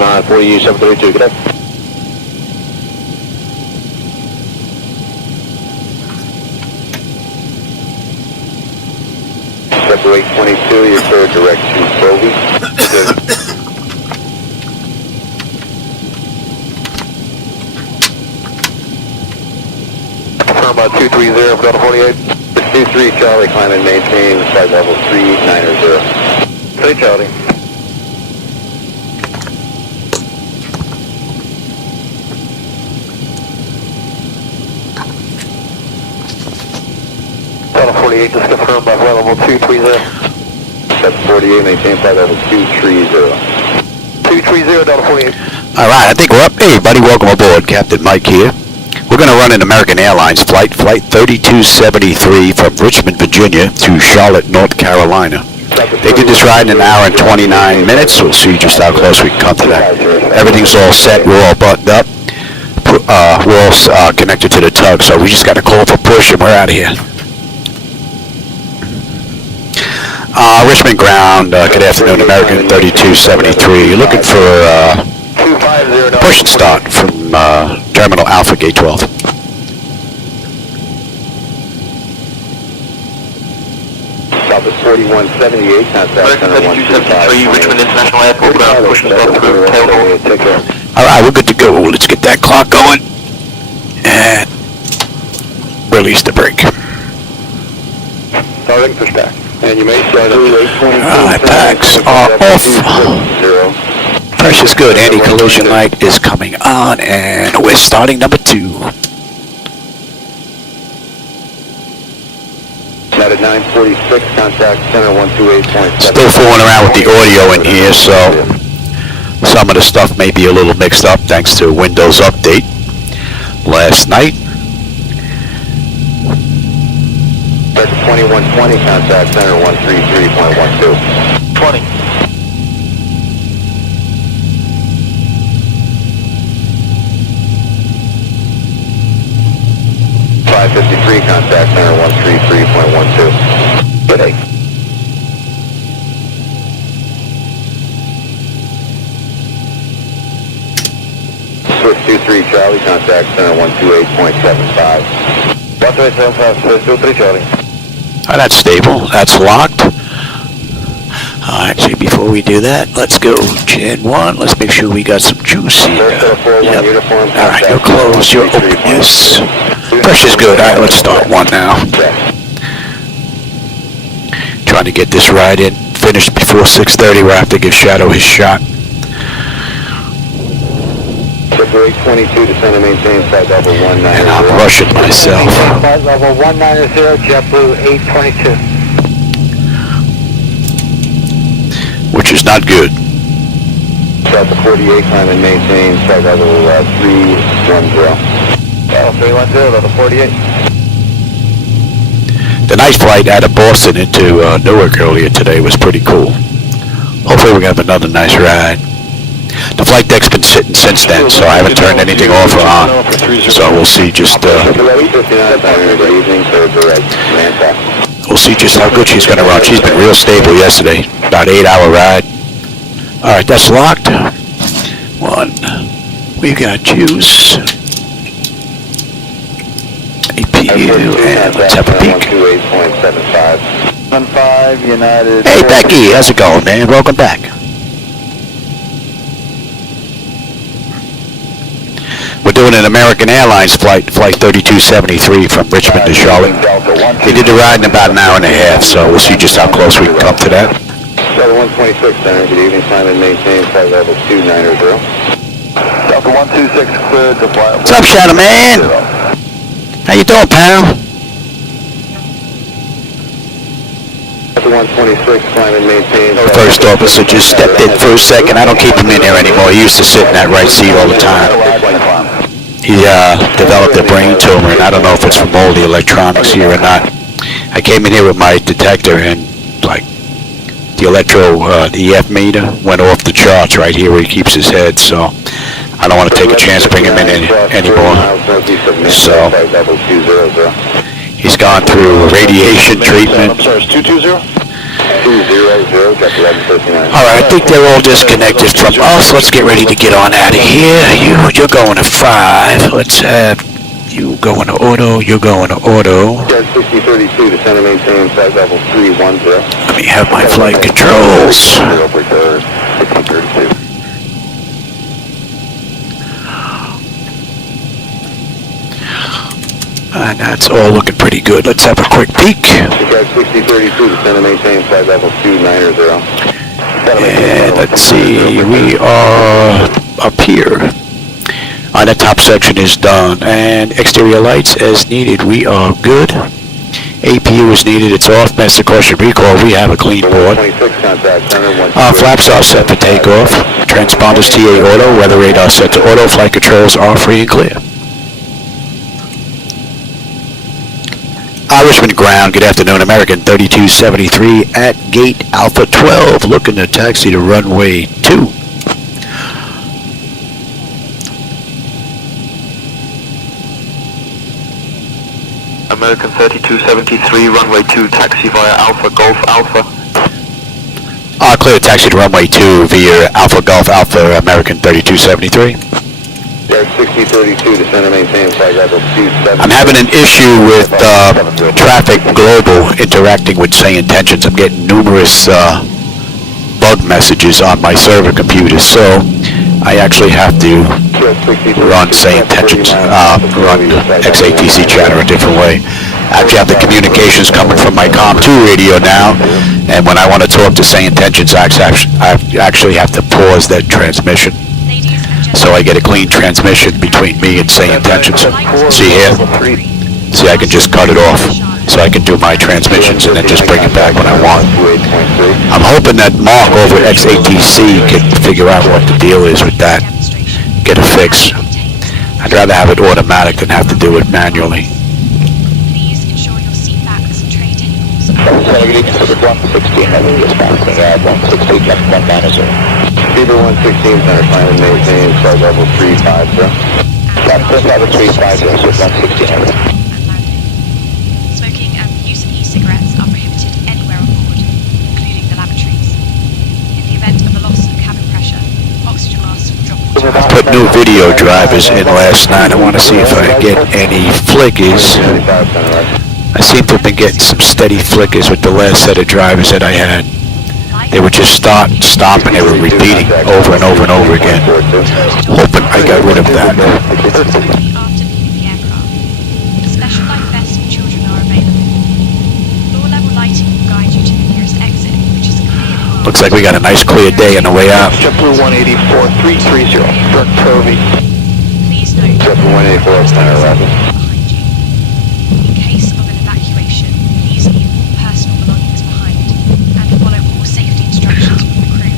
ZiboMod 4732, good day. September 822, you're clear direct to Bovey. Confirm about 230 for Delta 48. 23 Charlie, climb and maintain flight level 390. 3 Charlie. Delta 48, just confirm by flight level 230. 748, maintain flight level 230. 230, Delta 48. All right, I think we're up. Hey, buddy, welcome aboard. Captain Mike here. We're going to run an American Airlines flight, Flight 3273 from Richmond, Virginia to Charlotte, North Carolina. They did this ride in an hour and 29 minutes. We'll see just how close we can come to that. Everything's all set. We're all buttoned up. We're all connected to the tug, so we just got to call for push, and we're out of here. Richmond ground, good afternoon, American 3273. You're looking for push and start from Terminal Alpha Gate 12. Southwest 4178, contact center 123, Richmond International Airport, push and start through tail. All right, we're good to go. Let's get that clock going and release the brake. Starting pushback. And you may start through 822. All right, packs are off. Pressure's good. Anti-collision light is coming on, and we're starting number 2. At 946, contact center 128.7. Still fooling around with the audio in here, so some of the stuff may be a little mixed up thanks to Windows Update last night. At 2120, contact center 133.12. 20. .53, contact center 133.12. Good day. Swift 23 Charlie, contact center 128.75. 128.75, Swift 23 Charlie. Oh, that's stable. That's locked. Actually, before we do that, let's go Gen 1. Let's make sure we got some juice here. Yep. All right, your close, your openness. Pressure's good. All right, let's start 1 now. Trying to get this ride in, finished before 6:30. We'll have to give Shadow his shot. Flight 822, descend and maintain flight level 190. And I'm rushing myself. Flight level 190, JetBlue 822. Which is not good. Delta 48, climb and maintain flight level 310. 310, Delta 48. The night flight out of Boston into Newark earlier today was pretty cool. Hopefully we have another nice ride. The flight deck's been sitting since then, so I haven't turned anything off or on. So we'll see just we'll see just how good she's going to run. She's been real stable yesterday. About 8-hour ride. All right, that's locked. 1. We got juice. APU, and let's have a peek. 128.75 United. Hey, Becky, how's it going, man? Welcome back. We're doing an American Airlines flight, Flight 3273 from Richmond to Charlotte. They did the ride in about an hour and a half, so we'll see just how close we can come to that. Delta 126, center, good evening, climb and maintain flight level 290. Delta 126, cleared to flight. What's up, Shadow Man? How you doing, pal? Delta 126, climb and maintain. The first officer just stepped in for a second. I don't keep him in there anymore. He used to sit in that right seat all the time. He developed a brain tumor, and I don't know if it's from all the electronics here or not. I came in here with my detector, and like the the EF meter went off the charts right here where he keeps his head. So I don't want to take a chance to bring him in anymore. So he's gone through radiation treatment. I'm sorry, it's 220? 200, got 1139. All right, I think they're all disconnected from us. Let's get ready to get on out of here. You're going to 5. Let's have you going to auto. You're going to auto. 6032 to center maintain flight level 310. Let me have my flight controls. 6032. And that's all looking pretty good. Let's have a quick peek. 6032 to center maintain flight level 290. And let's see, we are up here. The top section is done. And exterior lights as needed. We are good. APU is needed. It's off. Master caution recall. We have a clean board. Flaps are set for takeoff. Transponders TA auto. Weather radar set to auto. Flight controls are free and clear. Richmond ground, good afternoon, American 3273 at gate Alpha 12, looking to taxi to runway 2. American 3273, runway 2, taxi via Alpha Golf Alpha. Clear to taxi to runway 2 via Alpha Golf Alpha, American 3273. 6032 to center maintain flight level 27. I'm having an issue with Traffic Global interacting with SayIntentions. I'm getting numerous bug messages on my server computer, so I actually have to run SayIntentions, run XATC chatter a different way. I actually have the communications coming from my COM2 radio now, and when I want to talk to SayIntentions, I actually have to pause that transmission. So I get a clean transmission between me and SayIntentions. See here? See, I can just cut it off. So I can do my transmissions and then just bring it back when I want. I'm hoping that Mark over at XATC can figure out what the deal is with that. Get a fix. I'd rather have it automatic than have to do it manually. Please ensure your seat backs and tray tables are 116, and we responding at 116, left 190. Zibo 116, center climb and maintain flight level 350. Flight level 350, so 116. and landing. Smoking and use of e-cigarettes are prohibited anywhere on board, including the lavatories. In the event of a loss of cabin pressure, oxygen masks will drop onto I put new video drivers in last night. I want to see if I get any flickers. I seem to have been getting some steady flickers with the last set of drivers that I had. They would just stop, and they were repeating over and over and over again. Hoping I got rid of that. after leaving the aircraft. Special life vests for children are available. Floor level lighting will guide you to the nearest exit, which is a clear path. Looks like we got a nice clear day on the way out. JetBlue 184, 330, Dirk Toby. Please note JetBlue 184, center level. behind you. In case of an evacuation, please leave all personal belongings behind and follow all safety instructions from the crew.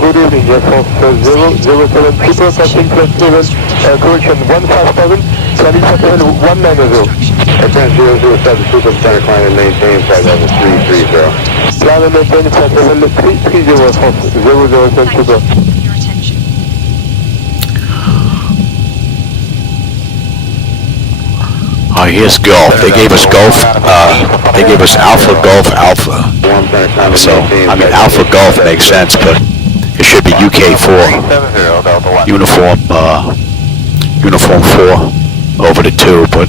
Good evening, yes, officer 007 people, passing plus 7, correction 157, Charlie Hotel 190. Attend 007 super center climb and maintain flight level 330. Climb and maintain flight level 330, officer 007 Thank you people. for your attention. Oh, here's Golf. They gave us Golf. They gave us Alpha Golf Alpha. So, I mean, Alpha Golf makes sense, but it should be UK4. Uniform 4 over the 2, but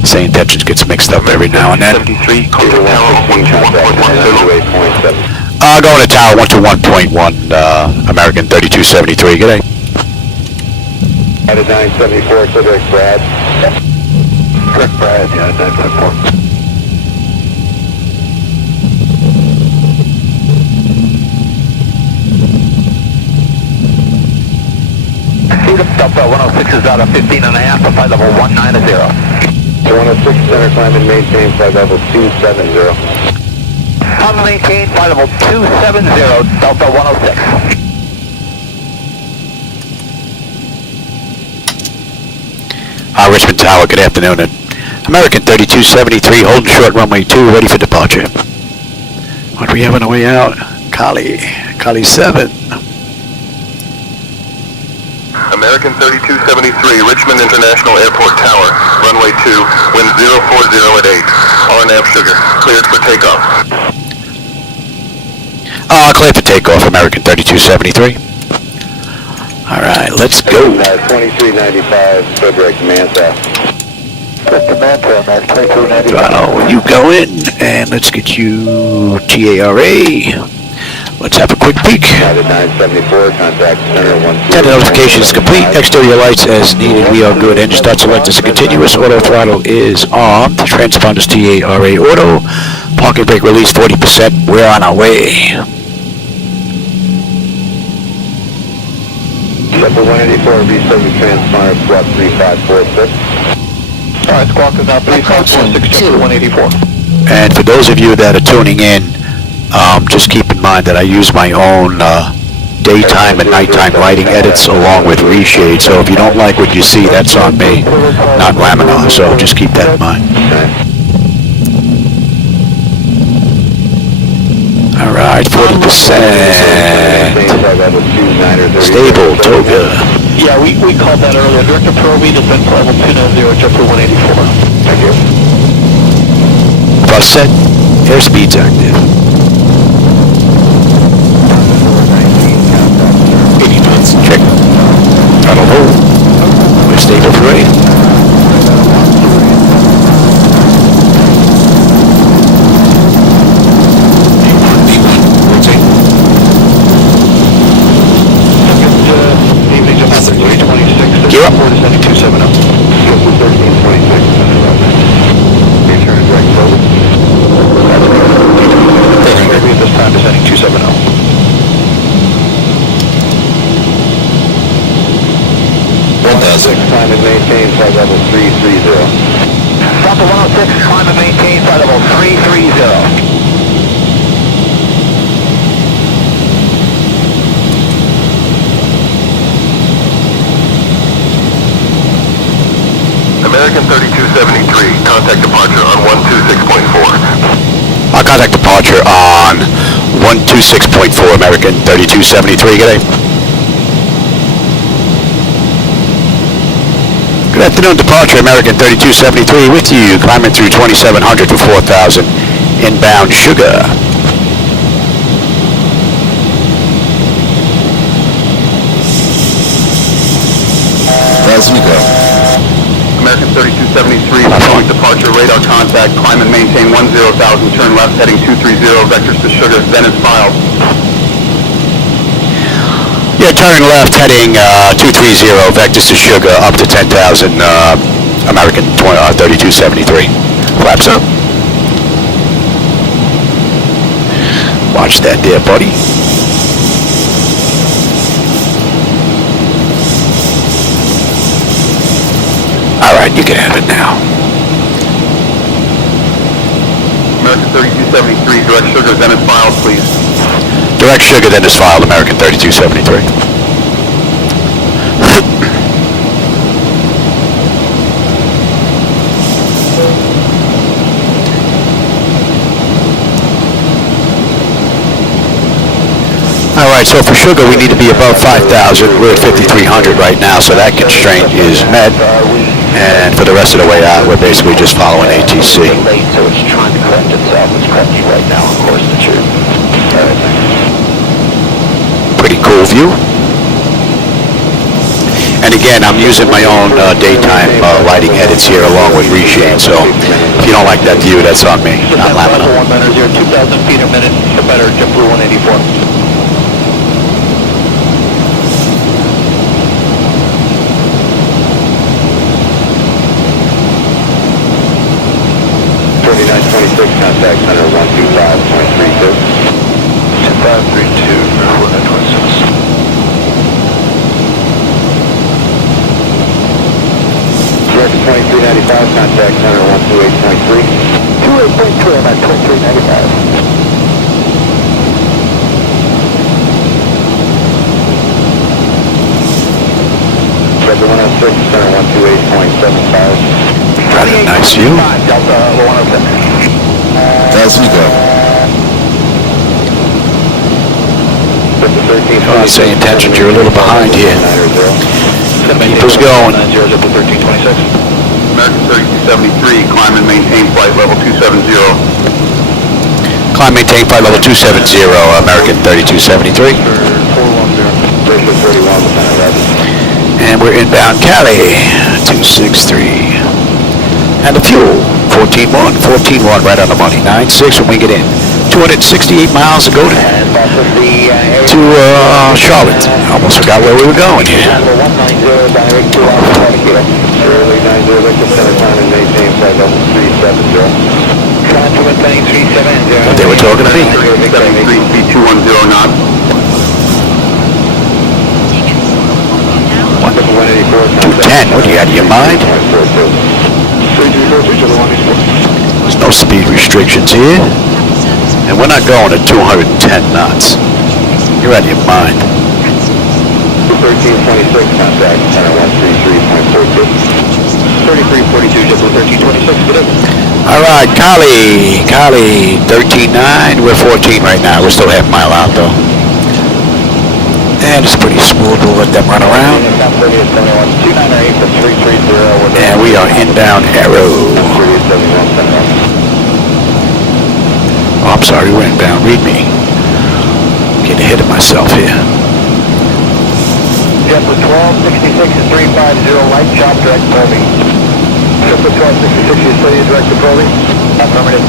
SayIntentions gets mixed up every now and then. 73, contact tower 121.1. Going to tower 121.1, American 3273. Good day. At a 974, Civic Brad. Correct, Brad, yeah, 974. Delta 106 is out of 15 and a half, flight level 190. 106 center climb and maintain flight level 270. Maintain flight level 270, Delta 106. Richmond Tower, good afternoon. American 3273, holding short runway 2, ready for departure. What do we have on the way out? Kali 7. American 3273, Richmond International Airport Tower, runway 2, wind 040 at 8, RNAV sugar, cleared for takeoff. Clear for takeoff, American 3273. All right, let's go. 2395, Frederick Manta. Manta, 2395. Toronto, you go in, and let's get you TARA. Let's have a quick peek. United 974, contact center 12. Data notification is complete. Exterior lights as needed. We are good. Engine start select is continuous. Auto throttle is on. Transponders TARA auto. Parking brake release 40%. We're on our way. Number 184, reset your transponder, squawk 3546. Alright, squawk is now 3546, Jumper 184. And for those of you that are tuning in, just keep in mind that I use my own daytime and nighttime lighting edits along with reshade. So if you don't like what you see, that's on me, not Laminar. So just keep that in mind. All right, 40%. Stable, Toga. Yeah, we called that earlier. Director Proby, descent to level 290, Jumper 184. Thank you. Bus set, airspeed's active. 80 knots, check. Throttle hold. We're stable for rain. Gear up. Descending 270. Houston 1326. Return direct forward. Maybe at this time, descending 270. Climb and maintain flight level 330. Delta 106, climb and maintain flight level 330. American 3273, contact departure on 126.4. I'll contact departure on 126.4, American 3273. G'day. Good afternoon, departure, American 3273 with you, climbing through 2700 to 4000, inbound Sugar. American 3273, following departure, radar contact, climb and maintain 10,000, turn left, heading 230, vectors to Sugar, then is filed. Yeah, turning left, heading 230, vectors to Sugar, up to 10,000, American 3273. Flaps up. Watch that there, buddy. All right, you can have it now. American 3273, direct Sugar, then is filed, please. Direct Sugar, then is filed, American 3273. All right, so for Sugar, we need to be above 5,000. We're at 5,300 right now, so that constraint is met. And for the rest of the way out, we're basically just following ATC. So it's trying to correct itself. It's correcting right now, of course, the truth. Pretty cool view. And again, I'm using my own daytime lighting edits here along with reshade, so if you don't like that view, that's on me, not Laminar. 2,000 feet a minute, or better, Jumper 184. Contact center 125.32. 2532, 1926. Direct 2395, contact center 128.3. 28.3 on that 2395. Delta 106, center 128.75. Got a nice view. Delta 106. Zibo. Oh, SayIntentions, you're a little behind here. Keep us going. American 3273, climb and maintain flight level 270. Climb, maintain flight level 270, American 3273. Richmond 31, Lieutenant Roger. And we're inbound Cali, 263. And the fuel, 14.1 right on the money, 9.6 when we get in. 268 miles to go to Charlotte. Almost forgot where we were going here. Shirley 90 Richmond Center, climb and maintain flight level 370. But they were talking to me. 73 speed 210 knots. Take it. Now. 210, what, are you out of your mind? There's no speed restrictions here. And we're not going at 210 knots. You're out of your mind. 1326, contact center 133.42. 3342, Double 1326, good day. All right, Cali, 13.9. We're 14 right now. We're still half a mile out, though. And it's pretty smooth. We'll let them run around. And we are inbound Arrow. Oh, I'm sorry, we're inbound. Read me. I'm getting ahead of myself here. JetBlue 1266 is 350, light chop, direct probing. JetBlue 1266 is still direct to probing. Affirmative.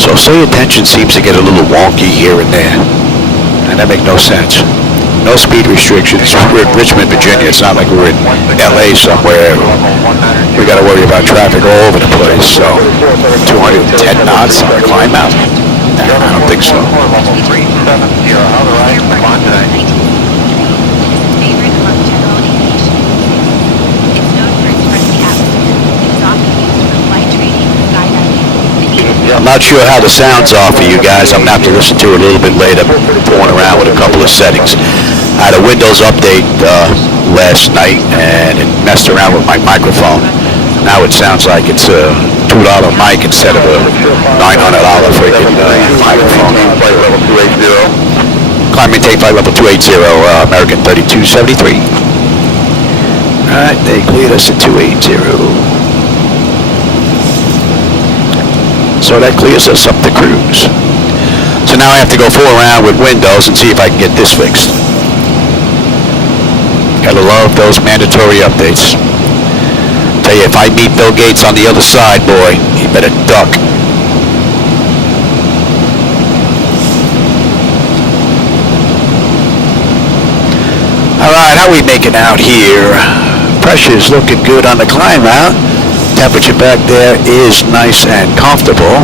So SayIntentions seems to get a little wonky here and there. And that makes no sense. No speed restrictions. We're in Richmond, Virginia. It's not like we're in LA somewhere. We got to worry about traffic all over the place. So 210 knots on a climb out? Nah, I don't think so. Favorite among general aviation. It's known for its friendly atmosphere. It is often used for flight training, skydiving, and even I'm not sure how the sounds are for you guys. I'm going to have to listen to it a little bit later. I'm fooling around with a couple of settings. I had a Windows update last night, and it messed around with my microphone. Now it sounds like it's a $2 mic instead of a $900 freaking microphone. Flight level 280. Climb, maintain flight level 280, American 3273. All right, they cleared us at 280. So that clears us up to cruise. So now I have to go fool around with Windows and see if I can get this fixed. Gotta love those mandatory updates. Tell you, if I meet Bill Gates on the other side, boy, he better duck. All right, how we making out here? Pressure's looking good on the climb out. Temperature back there is nice and comfortable.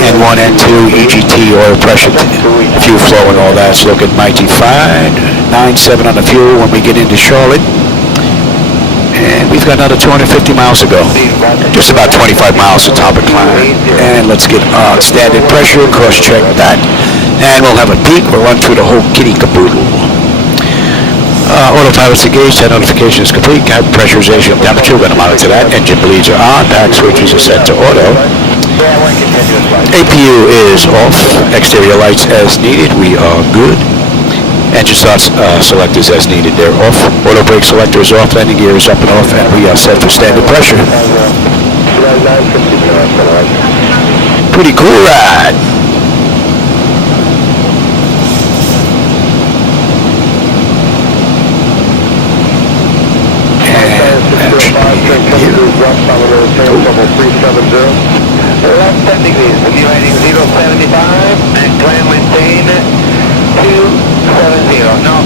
N1, N2, EGT, oil pressure, fuel flow and all that's looking mighty fine. 9.7 on the fuel when we get into Charlotte. And we've got another 250 miles to go. Just about 25 miles to top of climb. And let's get on standard pressure, cross-check that. And we'll have a peak. We'll run through the whole kitty caboodle. Autopilot's engaged, that notification is complete. Cabin pressurization and temperature, we're going to monitor that. Engine bleeds are on, pack switches are set to auto. APU is off, exterior lights as needed, we are good. Engine starts selectors as needed, they're off. Auto brake selector is off, landing gear is up and off, and we are set for standard pressure. Pretty cool ride. Left 10 degrees, deviating 075 and climb maintain 270. Now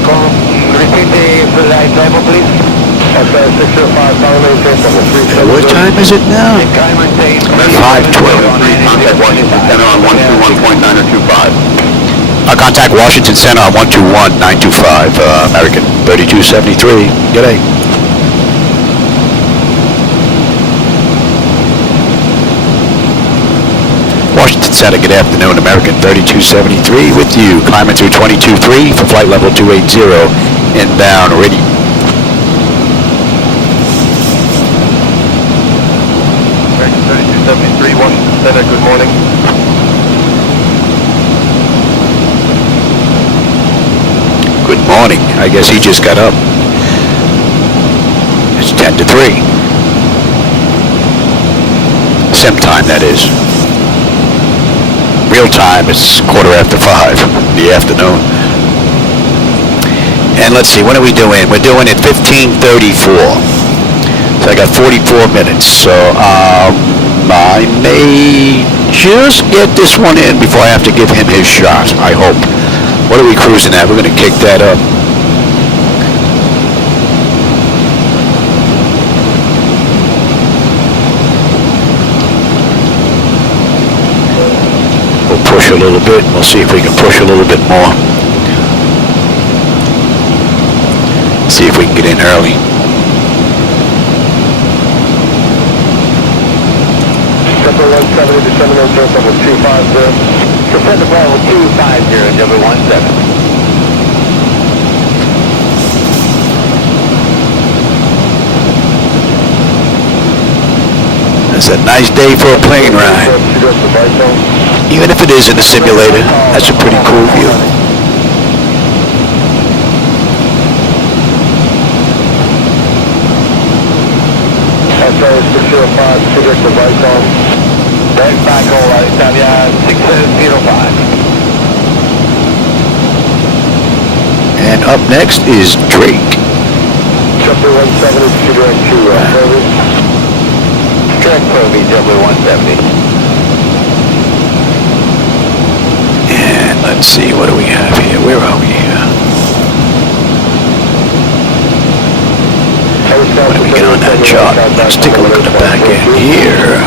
repeat the flight level, please. Okay, 605, What time is it now? climb maintain 5:12. Contact Washington Center on 121.925. Contact Washington Center on 121.925, American 3273. G'day. Washington Center, good afternoon, American 3273 with you, climbing through 22.3 for flight level 280, inbound, ready. American 3273, Washington Center, good morning. Good morning. I guess he just got up. It's 10 to 3. sim time, that is. Real time, it's 5:15 in the afternoon. And let's see, what are we doing? We're doing it 15:34. So I got 44 minutes. So I may just get this one in before I have to give him his shot, I hope. What are we cruising at? We're going to kick that up. We'll push a little bit. We'll see if we can push a little bit more. See if we can get in early. Number 170, descending on turn number 250. Descend to Bravo 250, number 17. It's a nice day for a plane ride. Even if it is in a simulator, that's a pretty cool view. SR 605, figure the right zone. Right back all right, Tavia 6705. And up next is Drake. Jumper 170, figure 2, service. Correct, Kobe, Jumper 170. And let's see, what do we have here? Where are we here? When we get on that chart, let's take a look at the back end here.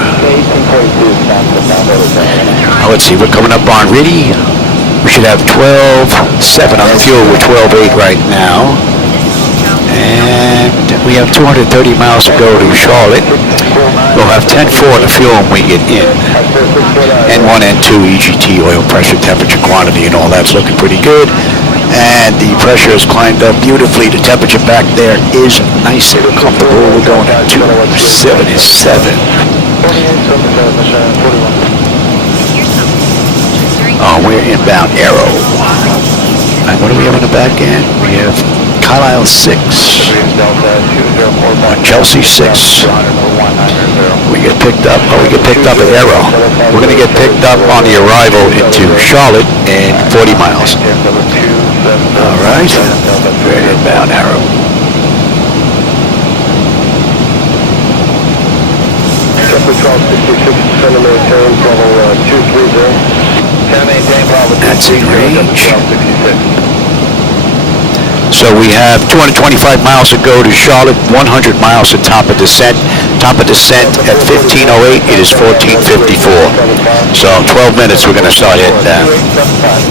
Let's see, we're coming up on ready. We should have 12.7 on the fuel. We're 12.8 right now. And we have 230 miles to go to Charlotte. We'll have 10.4 on the fuel when we get in. N1, N2, EGT, oil pressure, temperature, quantity, and all that's looking pretty good. And the pressure has climbed up beautifully. The temperature back there is nice and comfortable. We're going at 277. Oh, we're inbound Aero. And what do we have on the back end? We have Carlisle 6, Chelsea 6. We get picked up. Oh, we get picked up at Aero. We're going to get picked up on the arrival into Charlotte in 40 miles. All right. We're inbound Aero. That's in range. So we have 225 miles to go to Charlotte, 100 miles to top of descent. Top of descent at 15:08, it is 14:54. So 12 minutes we're going to start heading down. Right.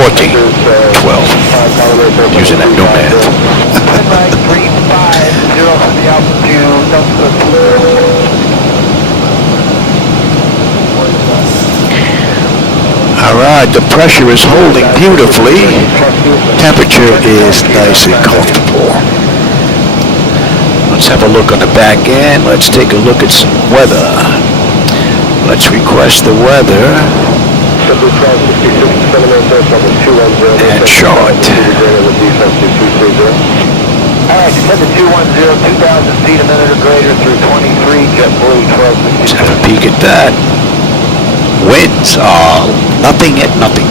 14, 12. Using that no math. All right, the pressure is holding beautifully. Temperature is nice and comfortable. Let's have a look on the back end. Let's take a look at some weather. Let's request the weather. And Charlotte. Alright, descend to 210, 2,000 feet a minute or greater through 23, JetBlue 12. Let's have a peek at that. Winds are nothing at nothing.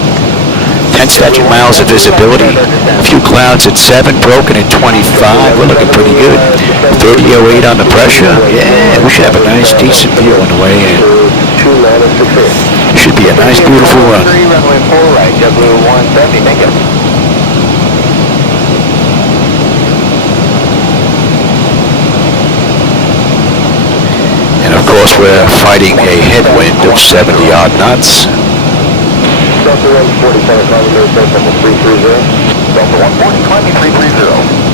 10 statute miles of visibility. A few clouds at 7, broken at 25. We're looking pretty good. 30.08 on the pressure. Yeah, we should have a nice, decent view on the way in. Should be a nice, beautiful run. Runway 4 right, JetBlue 170, thank you. And of course, we're fighting a headwind of 70-odd knots. Delta 140, Delta 330. Delta 140, climbing 330.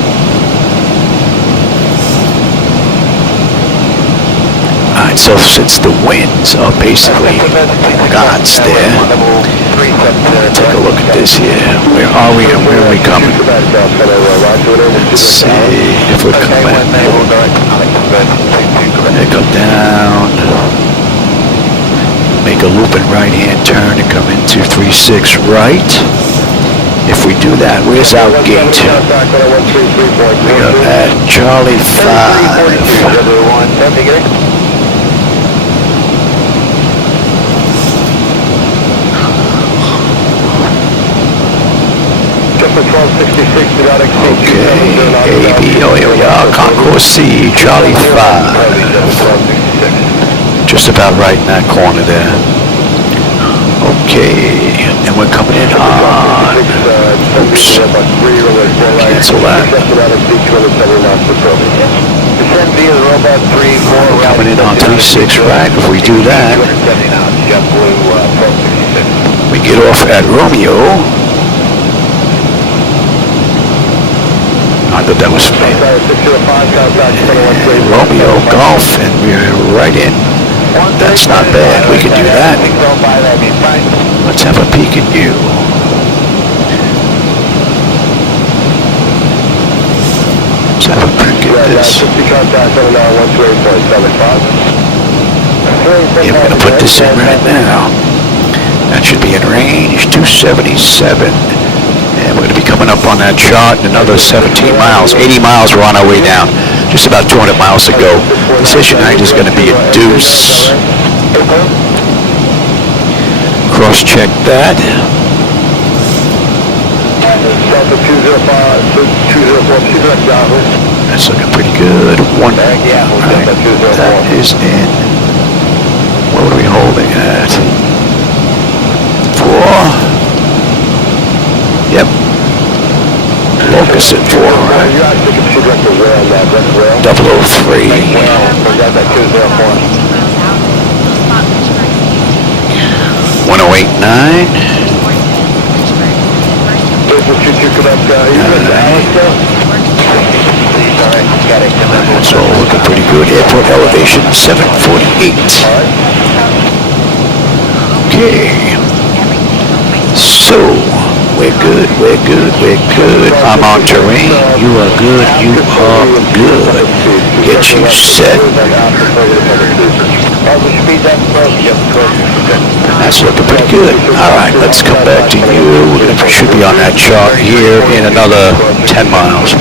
Alright, so since the winds are basically gods there, take a look at this here. Where are we and where are we coming? Let's see if we're coming. They go down. Make make a looping right-hand turn and come into 36 right. If we do that, where's our gate? We are at Charlie 5. Okay, AB, oh here we are, Concourse C, Charlie 5. Just about right in that corner there. Okay, and we're coming in on, oops, cancel that. Coming in on 36 right, if we do that, we get off at Romeo. I thought that was Romeo Golf, and we're right in. That's not bad. We can do that. Let's have a peek at you. Let's have a peek at this. Yeah, we're going to put this in right now. That should be in range 277. And we're going to be coming up on that chart in another 17 miles. 80 miles, we're on our way down. Just about 200 miles to go. Decision height is going to be a deuce. Cross-check that. That's looking pretty good. One. Right. That is in. What are we holding at? 4. Yep. Locus at 4, right? 003. 1089. That's all looking pretty good. Airport elevation 748. Okay. So. We're good, we're good, we're good. I'm on terrain. You are good, you are good. Get you set. That's looking pretty good. Alright, let's come back to you. We should be on that chart here in another 10 miles.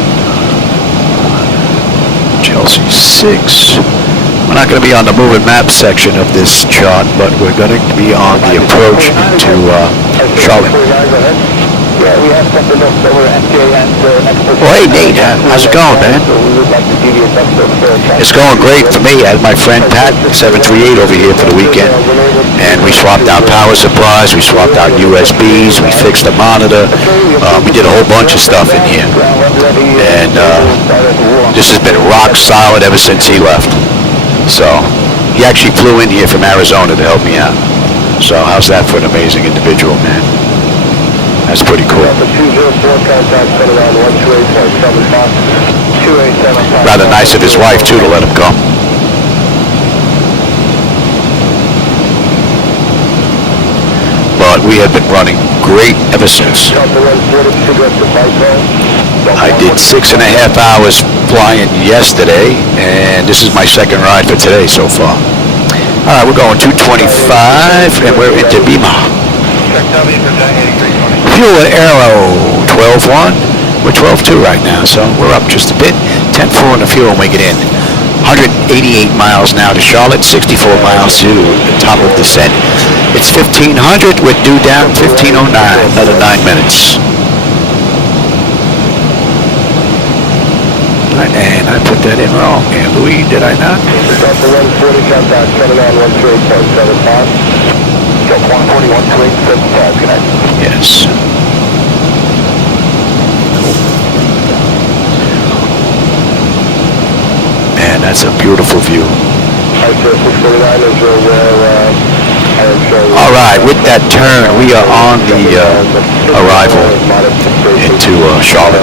Chelsea 6. We're not going to be on the moving map section of this chart, but we're going to be on the approach into Charlotte. Well, hey Nate, how's it going, man? It's going great for me. I had my friend Pat 738 over here for the weekend, and we swapped out power supplies, we swapped out USBs, we fixed the monitor, we did a whole bunch of stuff in here, and this has been rock solid ever since he left. So he actually flew in here from Arizona to help me out. So how's that for an amazing individual, man? That's pretty cool. Rather nice of his wife, too, to let him come. But we have been running great ever since. I did 6.5 hours flying yesterday, and this is my second ride for today so far. All right, we're going 225, and we're into Bima. Fuel at Aero 12.1. We're 12.2 right now, so we're up just a bit. 10.4 in the fuel, make it in. 188 miles now to Charlotte, 64 miles to the top of descent. It's 1500, we're due down 1509, another 9 minutes. And I put that in wrong. And Louis, did I not? Yes. Man, that's a beautiful view. All right, with that turn, we are on the arrival into Charlotte.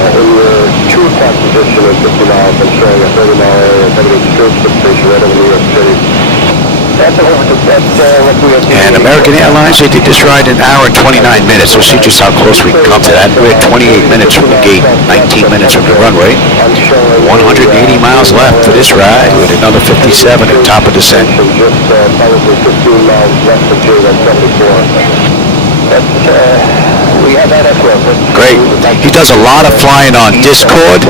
And American Airlines, they did this ride in an hour and 29 minutes. We'll see just how close we can come to that. We're at 28 minutes from the gate, 19 minutes from the runway. 180 miles left for this ride with another 57 at top of descent. Great. He does a lot of flying on Discord,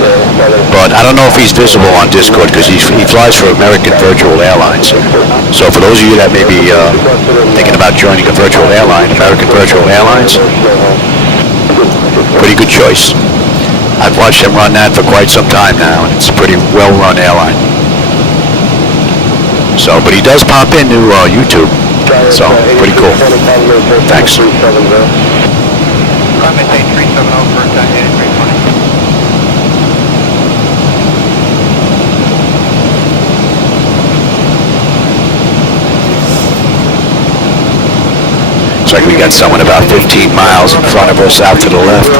but I don't know if he's visible on Discord because he flies for American Virtual Airlines. So for those of you that may be thinking about joining a virtual airline, American Virtual Airlines, pretty good choice. I've watched him run that for quite some time now, and it's a pretty well-run airline. So, but he does pop into YouTube, so pretty cool. Thanks. I'm at 370 for Dynamic 320. Looks like we got someone about 15 miles in front of us out to the left.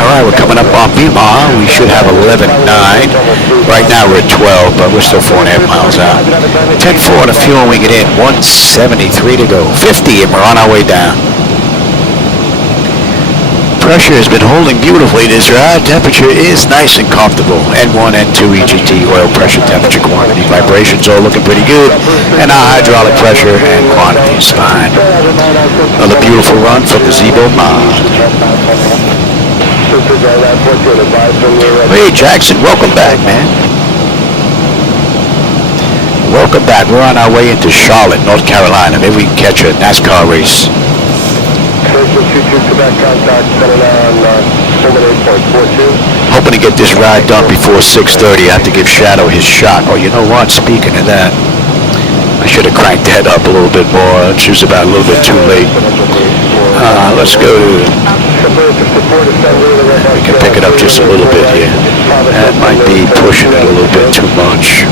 Alright, we're coming up on Bima. We should have 11.9. Right now we're at 12, but we're still 4.5 miles out. 10.4 on the fuel, we get in. 173 to go. 50 and we're on our way down. Pressure has been holding beautifully this ride. Temperature is nice and comfortable. N1, N2, EGT, oil pressure, temperature, quantity, vibrations all looking pretty good. And our hydraulic pressure and quantity is fine. Another beautiful run from the ZiboMod. Hey Jackson, welcome back, man. Welcome back. We're on our way into Charlotte, North Carolina. Maybe we can catch a NASCAR race. Hoping to get this ride done before 6:30. I have to give Shadow his shot. Oh, you know what? Speaking of that, I should have cranked that up a little bit more. It's just about a little bit too late. Let's go to... We can pick it up just a little bit here. That might be pushing it a little bit too much.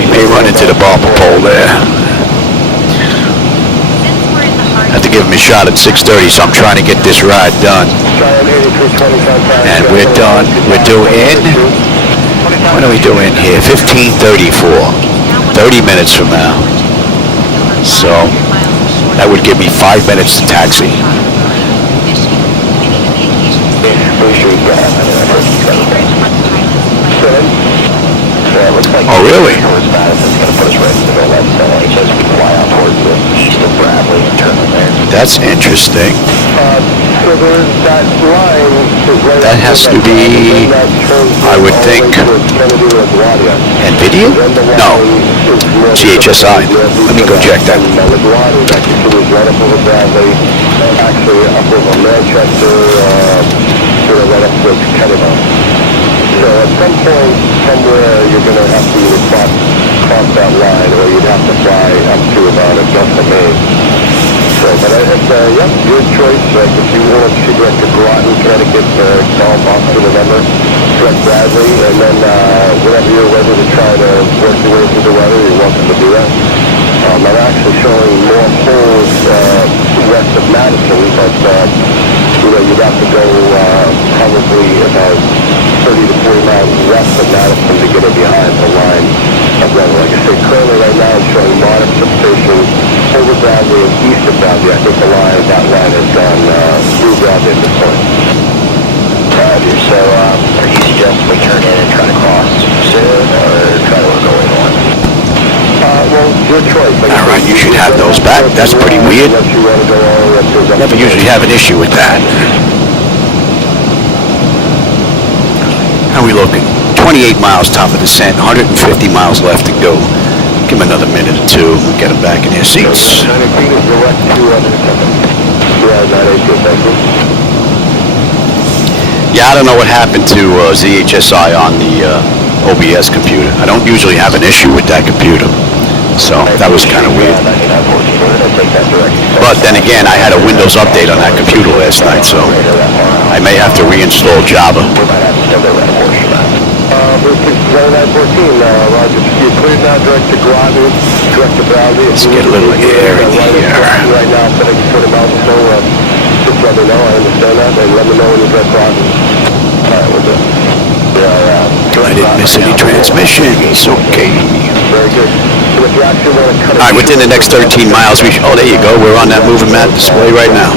We may run into the bumper pole there. I have to give him a shot at 6:30, so I'm trying to get this ride done. And we're done. We're doing... What are we doing here? 15:34. 30 minutes from now. So, that would give me 5 minutes to taxi. Oh, really? That's interesting. That has to be, I would think, NVIDIA? No. GHSI. Let me go check that. So at some point, somewhere, you're going to have to either cross that line, or you'd have to fly up to about Augusta, Maine. So, but it's, yep, your choice. Like, if you want to direct to Groton, Connecticut, Call Boston, November, direct Bradley, and then whenever you're ready to try to work your way through the weather, you're welcome to do that. I'm actually showing more holes west of Madison, but you'd have to go probably about 30 to 40 miles west of Madison to get it behind the line of runway. Like I say, currently right now I'm showing modest precipitation over Bradley and east of Bradley. I think that line has gone through Bradley at this point. Roger. So are you suggesting we turn in and try to cross soon, or try to work our way on? Well, your choice. All right, you should have those back. That's pretty weird. Never usually have an issue with that. How are we looking? 28 miles top of descent, 150 miles left to go. Give them another minute or two. Get them back in their seats. Yeah, I don't know what happened to ZHSI on the OBS computer. I don't usually have an issue with that computer. So that was kind of weird. But then again, I had a Windows update on that computer last night, so I may have to reinstall Java. Let's get a little air in here. Right now, so they can put them out, so just let me know. I understand that, and let me know when you get crossing. Alright, we'll do it. It didn't miss any transmissions. Okay. Very good. So if you actually want to cut All right, within the next 13 miles, oh, there you go. We're on that moving map display right now.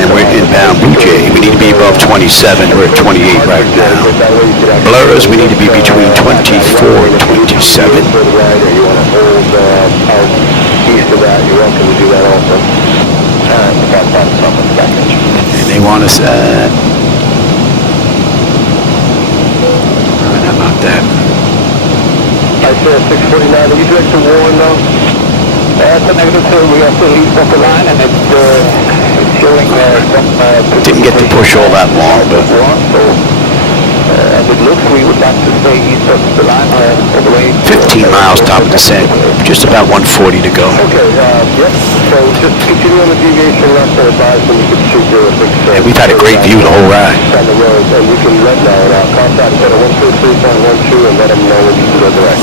And we're inbound Blue Jay. We need to be above 27. We're at 28 right now. Blurs, we need to be between 24 and 27. Or you want to hold out east of that, you're welcome to do that also. And they want us at... How about that? I said 649. Are you direct to Warren though? That's a negative, sir. We have to leave off the line and it's showing some... Didn't get to push all that long, but... As it looks, we would like to stay east of the line all the way... 15 miles top of descent. Just about 140 to go. Okay, yep. So just continue on the deviation left or advise when you can shoot 06. And we've had a great view the whole ride. On the road, and we can let now contact at 133.12 and let them know when you can go direct.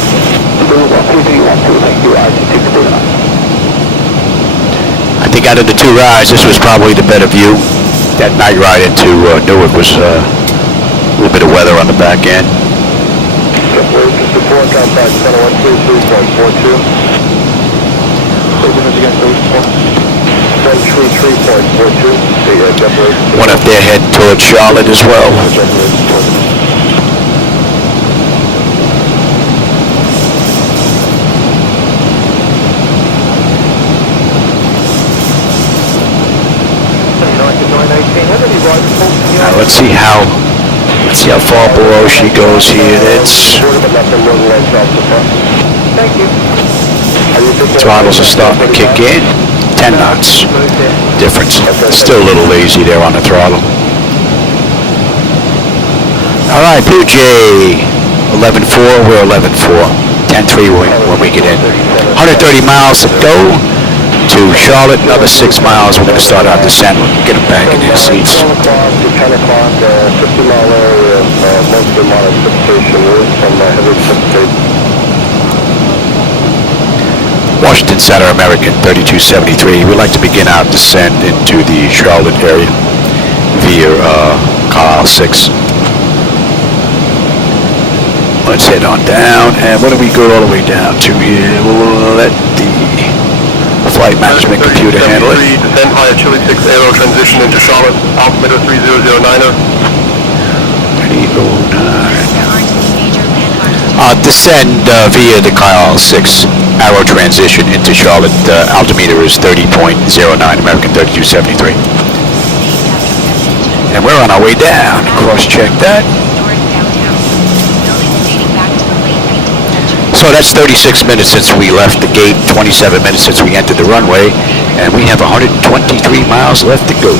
133.12, thank you, I think out of the two rides, this was probably the better view. That night ride into Newark was a little bit of weather on the back end. Support contact center 133.42. 133.42. One up there heading towards Charlotte as well. Now let's see how far below she goes here. That's throttles are starting to kick in. 10 knots difference. Still a little lazy there on the throttle. All right, Blue Jay, 11.4. We're 11.4. 10.3 when we get in. 130 miles to go to Charlotte. Another 6 miles. We're going to start our descent. We'll get them back in their seats. 10 o'clock, 50-mile area of monthly modification from heavy precipitation. Washington Center, American 3273. We'd like to begin our descent into the Charlotte area via KRIC. Let's head on down. And what do we go all the way down to here? We'll let the flight management computer handle it. Descend via Chile 6 Aero transition into Charlotte, altimeter 3009er. 3009. Descend via the KRIC Aero transition into Charlotte. Altimeter is 30.09, American 3273. And we're on our way down. Cross-check that. So that's 36 minutes since we left the gate, 27 minutes since we entered the runway, and we have 123 miles left to go.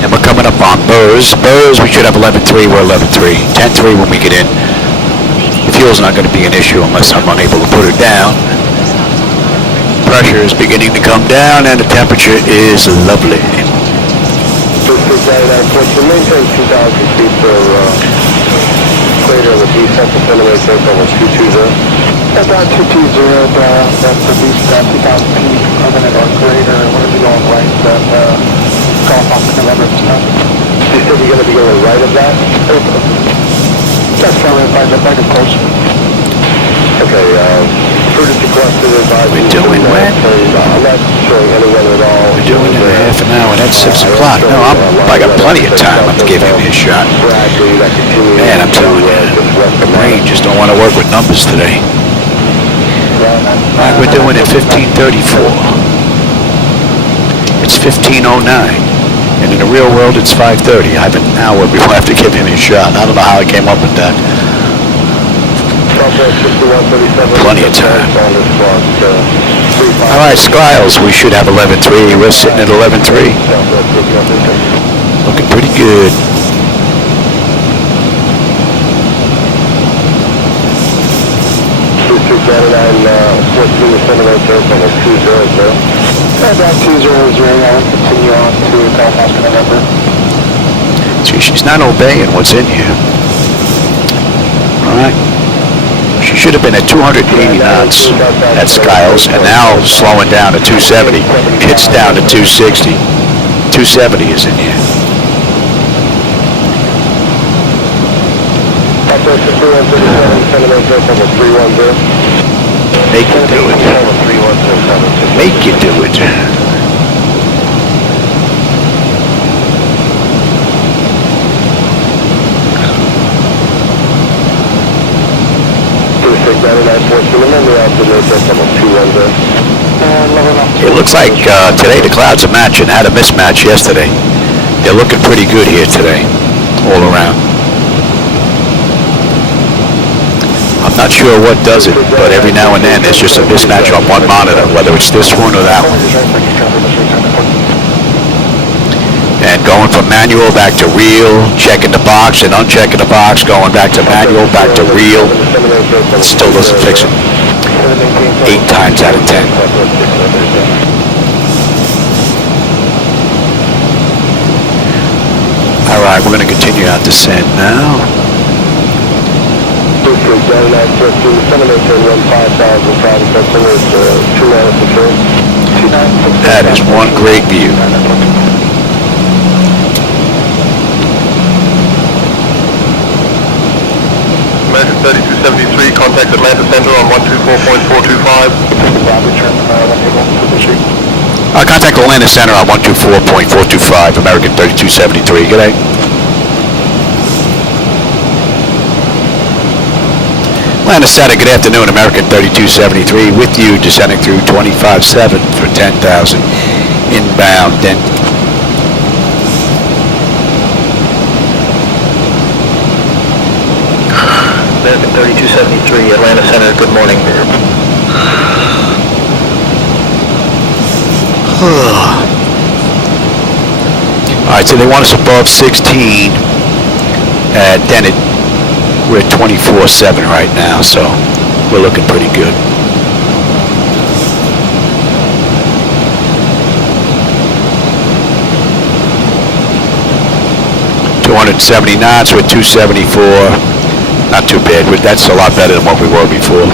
And we're coming up on Burrs. Burrs, we should have 11.3. We're 11.3. 10.3 when we get in. The fuel's not going to be an issue unless I'm unable to put it down. Pressure is beginning to come down, and the temperature is lovely. Maintain 2,000 feet for crater of the descent to centimeter break almost 220. About 220, that's the descent 2,000 feet permanent or greater. We're going to be going right that golf off the November stuff. You said you're going to be going right of that? That's probably by the back of course. Okay, prudence requested advising. We're doing when? I'm not showing any weather at all. We're doing it in half an hour. That's 6 o'clock. No, I got plenty of time. I'm giving it a shot. Man, I'm telling you, the brain just don't want to work with numbers today. Right, we're doing it 15:34. It's 15:09. And in the real world, it's 5:30. I have an hour before I have to give him a shot. I don't know how I came up with that. Plenty of time. All right, Skiles, we should have 11.3. We're sitting at 11.3. Looking pretty good. About 200, I'll continue on to Golf Oscar November. See, she's not obeying what's in here. All right. She should have been at 280 knots at Skiles, and now slowing down to 270. It's down to 260. 270 is in here. Southwest 3137, send an aircraft level 310. Make you do it. 310. Make you do it. It looks like today the clouds are matching. Had a mismatch yesterday. They're looking pretty good here today, all around. I'm not sure what does it, but every now and then there's just a mismatch on one monitor, whether it's this one or that one. And going from manual back to real, checking the box and unchecking the box, going back to manual, back to real, it still doesn't fix it. 8 times out of 10. All right, we're going to continue our descent now. That is one great view. American 3273, contact Atlanta Center on 124.425. Contact Atlanta Center on 124.425, American 3273. Good day. Atlanta Center, good afternoon, American 3273, with you, descending through 25.7 for 10,000 inbound. Then American 3273, Atlanta Center, good morning. Alright, so they want us above 16 at Dennett. We're at 24.7 right now, so we're looking pretty good. $270 knots, we're 274. Not too bad. That's a lot better than what we were before.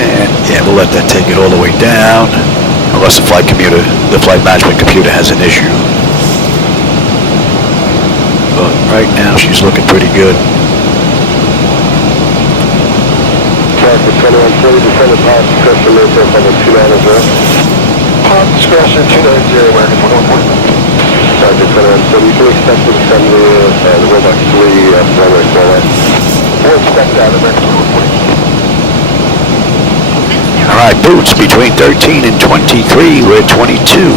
And yeah, we'll let that take it all the way down, unless the flight management computer has an issue. But right now, she's looking pretty good. Discretion 290, American 114. Sergeant Federal, so you can expect to send the Robux 3 runway 4. We'll expect that, American 114. All right, boots between 13 and 23. We're at 22.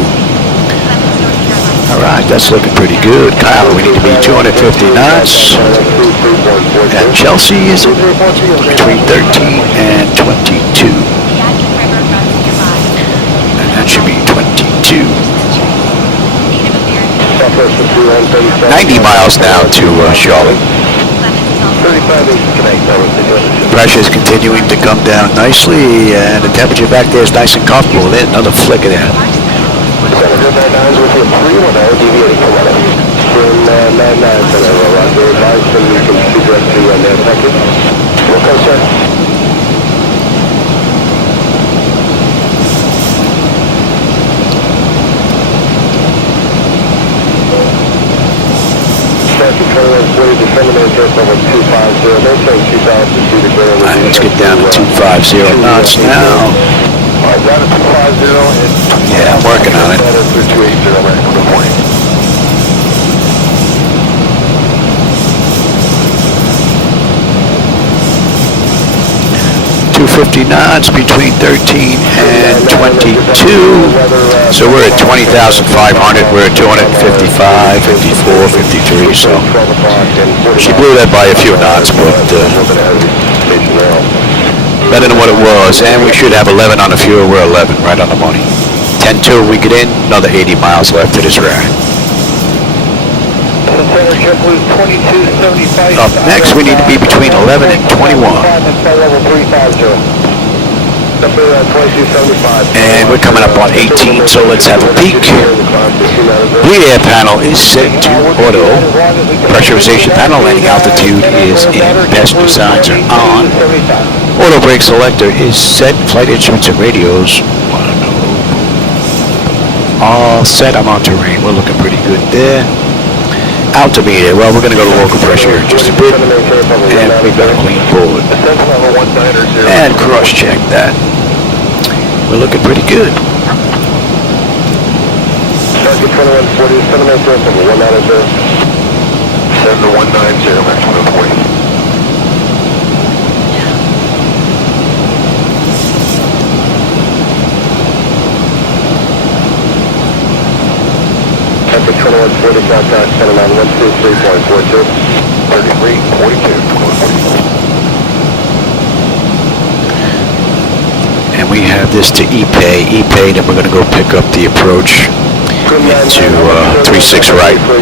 All right, that's looking pretty good. Kyle, we need to be 250 knots. And Chelsea is between 13 and 22. And that should be 22. 90 miles now to Charlotte. Pressure is continuing to come down nicely, and the temperature back there is nice and comfortable. There's another flick of that. Alright, let's get down to 250 knots now. Yeah, I'm working on it. 250 knots between 13 and 22. So we're at 20,500. We're at 255, 54, 53. So she blew that by a few knots, but better than what it was. And we should have 11 on the fuel. We're 11, right on the money. 10-2 we get in. Another 80 miles left to this rack. Up next, we need to be between 11 and 21. And we're coming up on 18, so let's have a peek. Bleed air panel is set to auto. Pressurization panel, landing altitude is in. Best designs are on. Auto brake selector is set. Flight instruments and radios all set. I'm on terrain. We're looking pretty good there. Altimeter, well, we're going to go to local pressure here in just a bit, and we've got a clean board. And cross-check that. We're looking pretty good. Target 2140, 780, 190. 7190, maximum 40. Target 2140, contact 79123.42. 3342. And we have this to E-Pay. E-Pay, then we're going to go pick up the approach into 36 right. So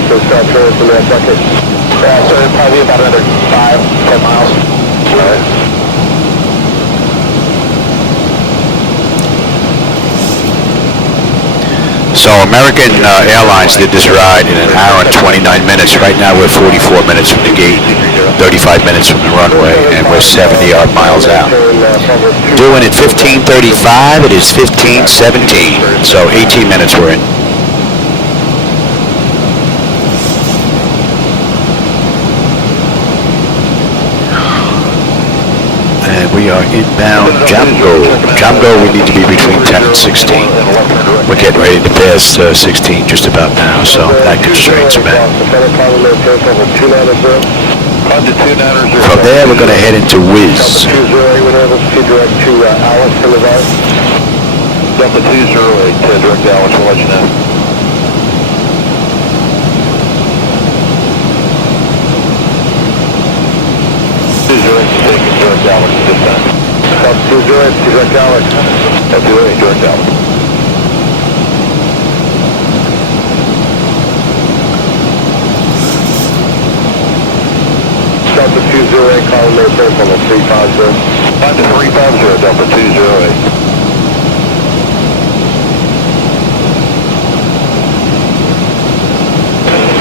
probably about another 5-10 miles. All right. So American Airlines did this ride in 1 hour and 29 minutes. Right now we're 44 minutes from the gate, 35 minutes from the runway, and we're 70-odd miles out. Doing it 15:35, it is 15:17, so 18 minutes we're in. And we are inbound Jamgo. Jamgo, we need to be between 10 and 16. We're getting ready to pass 16 just about now, so that constraints me. From there, we're going to head into Wiz. Delta 208 to direct Alice, we'll let you know. Direct Alex at this time. Delta 208, direct Alex. Delta 208, direct Alex. Delta 208, calling maintain from the 350. 5350, Delta 208.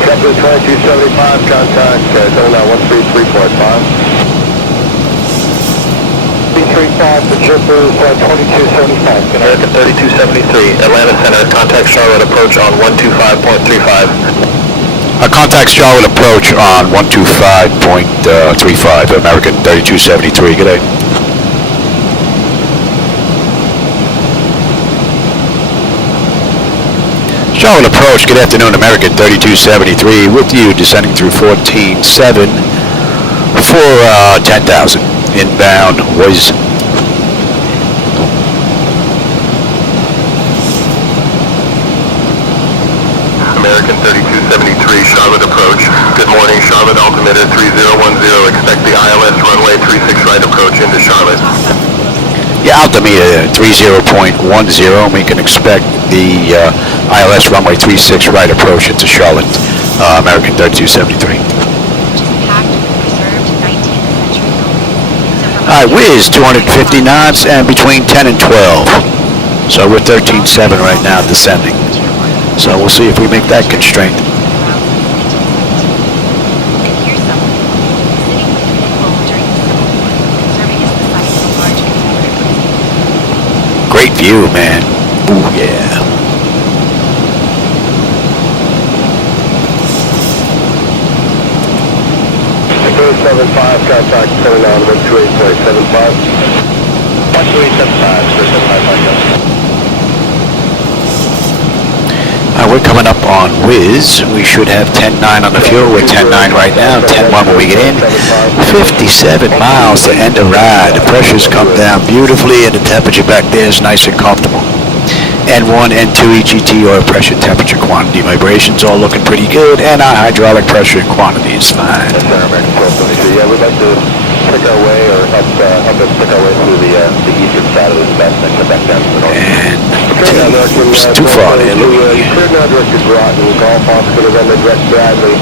Delta 2275, contact, going out 133.5. 335 for Chipper, 2275. American 3273, Atlanta Center, contact Charlotte approach on 125.35. Contact Charlotte approach on 125.35, American 3273. Good day. Charlotte approach, good afternoon, American 3273, with you descending through 14.7 for 10,000. Inbound was American 3273, Charlotte approach. Good morning, Charlotte altimeter 3010. Expect the ILS runway 36 right approach into Charlotte. yeah, altimeter 30.10. We can expect the ILS runway 36 right approach into Charlotte, American 3273. All right, Wiz 250 knots and between 10 and 12. So we're 13.7 right now descending. So we'll see if we make that constraint. Great view, man. Ooh, yeah. Five, contact 79, 128.75. 128.75, We're coming up on Wiz. We should have 10.9 on the fuel. We're 10.9 right now, 10.1 when we get in. 57 miles to end the ride. The pressure's come down beautifully and the temperature back there is nice and comfortable. N1, N2, EGT, oil pressure, temperature, quantity, vibrations all looking pretty good, and our hydraulic pressure and quantity is fine. That's our American 1223. Yeah, we'd like to pick our way, or help us pick our way through the eastern side of the investment and come back down to the north. And too far there, Louis. Clear now directed Groton, Golf Oscar, November, direct Bradley,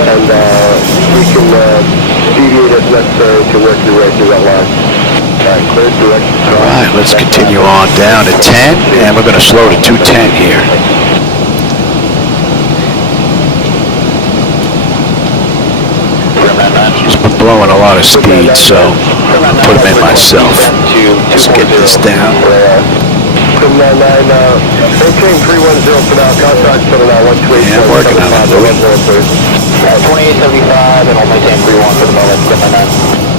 and we can deviate if necessary to work your way through that line. All right, let's continue on down to 10, and we're going to slow to 210 here. He's been blowing a lot of speed, so I'll put him in myself. Let's get this down. Maintain 310 for now, contact 79, 128. Yeah, I'm working on it, Louis. 2875, and I'll maintain 31 for the moment, 79.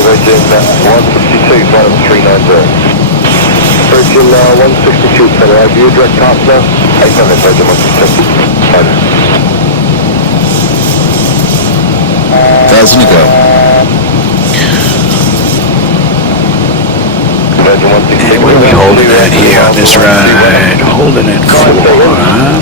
Virgin 162, bottom 390. Virgin 162, can I have you direct top now? 87, Virgin 162. 1,000 to go. Virgin 162. And what are we holding at here on this ride? Holding it 4, huh?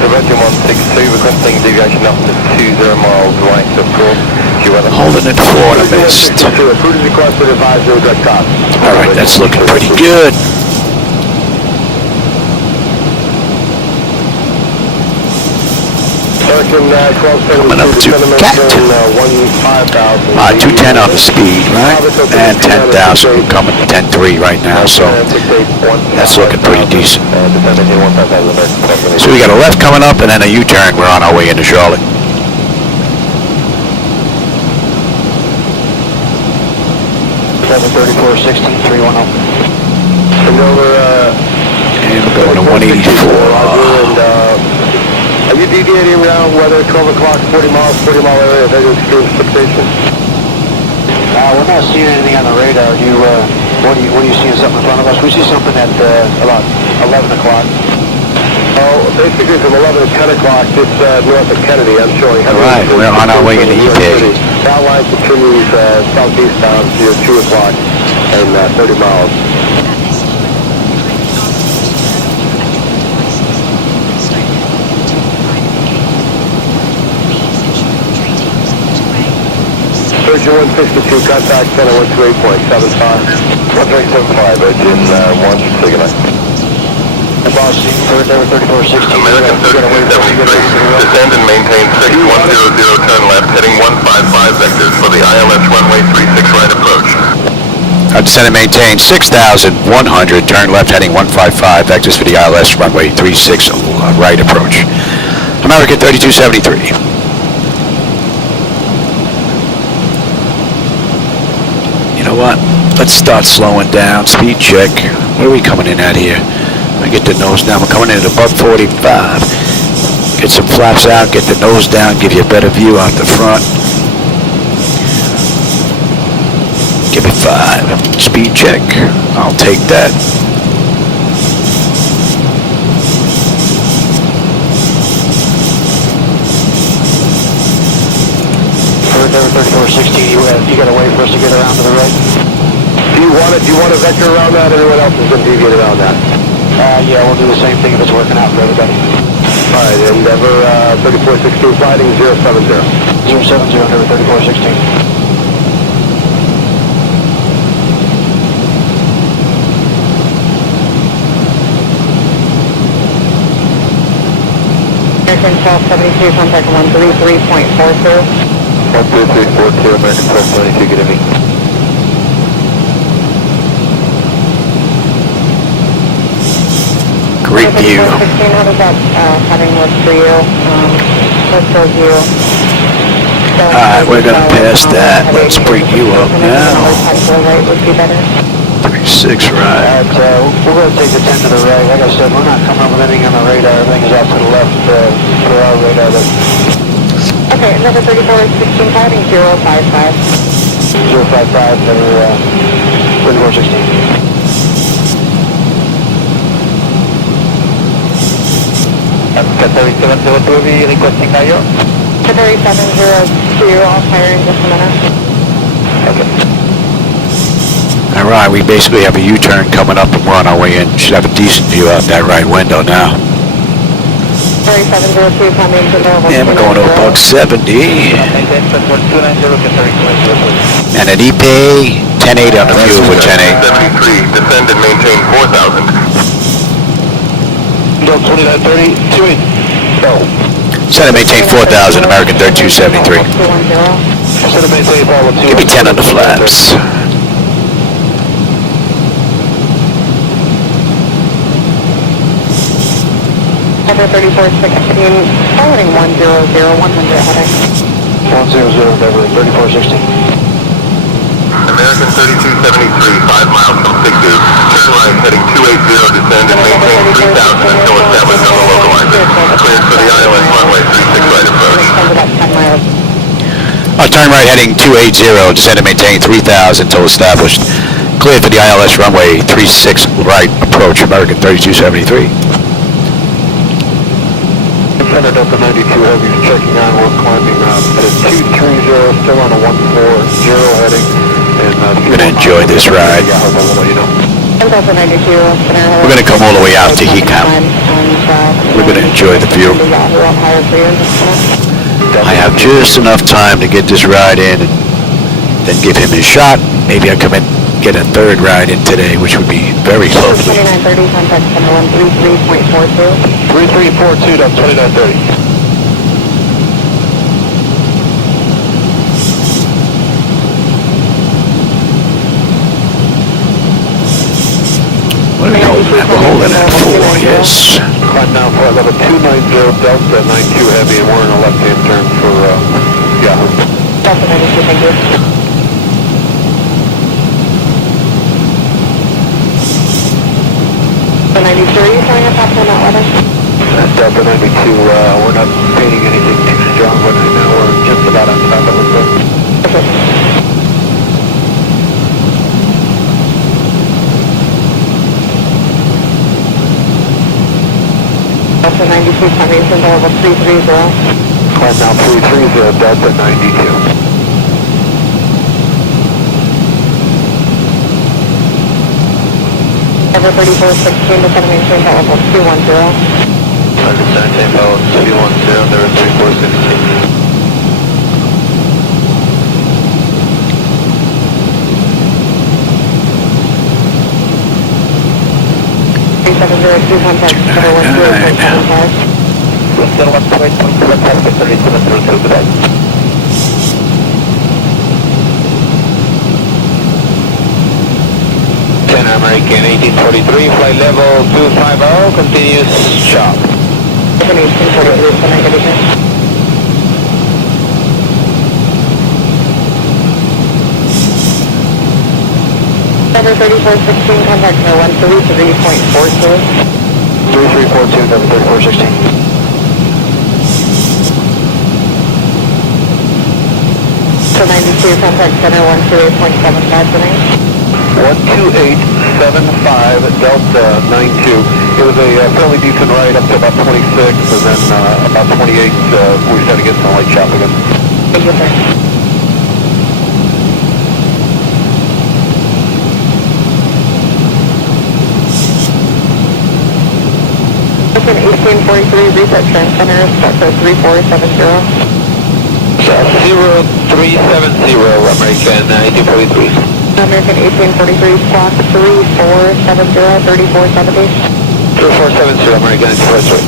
Virgin 162, requesting deviation up to 20 miles right of course. Holding it 4 and a missed. Cruise requested advisory direct top. Alright, that's looking pretty good. Coming up to Cat. 210 on the speed, right? And 10,000. We're coming to 10.3 right now, so that's looking pretty decent. So we got a left coming up and then a U-turn. We're on our way into Charlotte. And we're going to 184. Are you deviating around weather 12 o'clock, 40 mile area of any extreme fixation? we're not seeing anything on the radar. What do you see? Something in front of us? We see something at about 11 o'clock. Oh, basically from 11 to 10 o'clock, just north of Kennedy, I'm showing. Right, we're on our way into E-Pay. That line continues southeastbound to your 2 o'clock and 30 miles. Virgin 162, contact center 138.75. 1375, Virgin 1 signal. The boss, third number 3416. American 3273, descend and maintain 6100, turn left, heading 155 vectors for the ILS runway 36 right approach. Descend and maintain 6,100, turn left heading 155, vectors for the ILS runway 36 right approach. American 3273. You know what? Let's start slowing down. Speed check. What are we coming in at here? I get the nose down. We're coming in at above 45. Get some flaps out. Get the nose down. Give you a better view out the front. Give me 5. Speed check. I'll take that. Number 3416, you got to wait for us to get around to the right? Do you want to vector around that? Everyone else is going to deviate around that. Yeah, we'll do the same thing if it's working out for everybody. All right, Endeavor 3416 fighting 070. 070, Endeavor 3416. American 1272, contact 133.42. 13342, American 1272, good evening. Great view. 16, how does that heading look for you? Let's go view. Alright, we're going to pass that. Let's bring you up now. Right would be better. 36 right. We're going to take the 10 to the right. Like I said, we're not coming up with anything on the radar. Everything is out to the left for our radar. Okay, number 3416, fighting 055. 055, number 3416. Category 702, requesting now. Category 702, I'll fire in just a minute. Okay. Alright, we basically have a U-turn coming up and we're on our way in. Should have a decent view out that right window now. Category 702, coming to available. And we're going to a buck 70. And at E-Pay, 10.8 on the fuel with 10.8. 73, descend and maintain 4,000. Delta 2930, 28. No. Set and maintain 4,000, American 3273. Set and maintain Apollo 2. Give me 10 on the flaps. Number 3416, forwarding 100, 100 heading. 100, number 3416. American American 3273, 5 miles from Sigdu. Turn right, heading 280, descend and maintain 3000 until established on the localizer. Cleared for the ILS runway 36 right approach. About 10 miles. Turn right heading 280, descend and maintain 3000 until established. Cleared for the ILS runway 36 right approach, American 3273. Center Delta 92 Heavy checking on. We're climbing to 230, still on a 140 heading. And We're going to enjoy this ride. Delta 92, We're going to come all the way out to Hecam. We're going to enjoy the view. I have just enough time to get this ride in and then give him his shot. Maybe I come in get a third ride in today, which would be very lovely. 2930, contact center 133.42. 3342, that's 2930. What are we holding at? We're holding at 4, yes. Climb now for level 290, Delta 92 Heavy, and we're in a left-hand turn for Yahoo. Delta 92, thank you. Delta 92, are you showing a top on that weather? Delta 92, we're not painting anything too strong right now. We're just about on top of it. Okay. Delta 92, formation level 330. Climb now 330, Delta 92. Over 3416 to set maintain level 210. Maintain level 210, there is 3416. 3702, contact center 128.75. Still 128.75, 3702 today. American 1843, flight level 250, continuous shop. American 1843, can I get it here? Number 3416, contact no 133.42. 3342, number 3416. So 92, contact center 128.75 tonight. 12875 Delta 92. It was a fairly decent ride up to about 26, and then about 28, we started getting some light chopping. Thank you, sir. Open 1843, reset transcender, Delta 3470. 0370, American 1843. American 1843, squawk 3470, 3470. 3470, American 1843.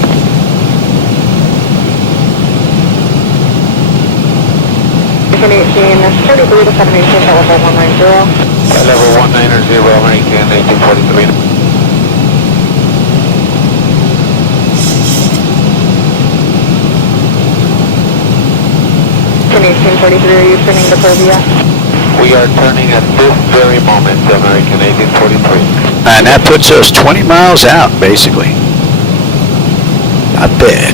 American 1843 to 718, level 190. Level 190, American 1843. American 1843, are you turning to Columbia? We are turning at this very moment, American 1843. And that puts us 20 miles out, basically. Not bad.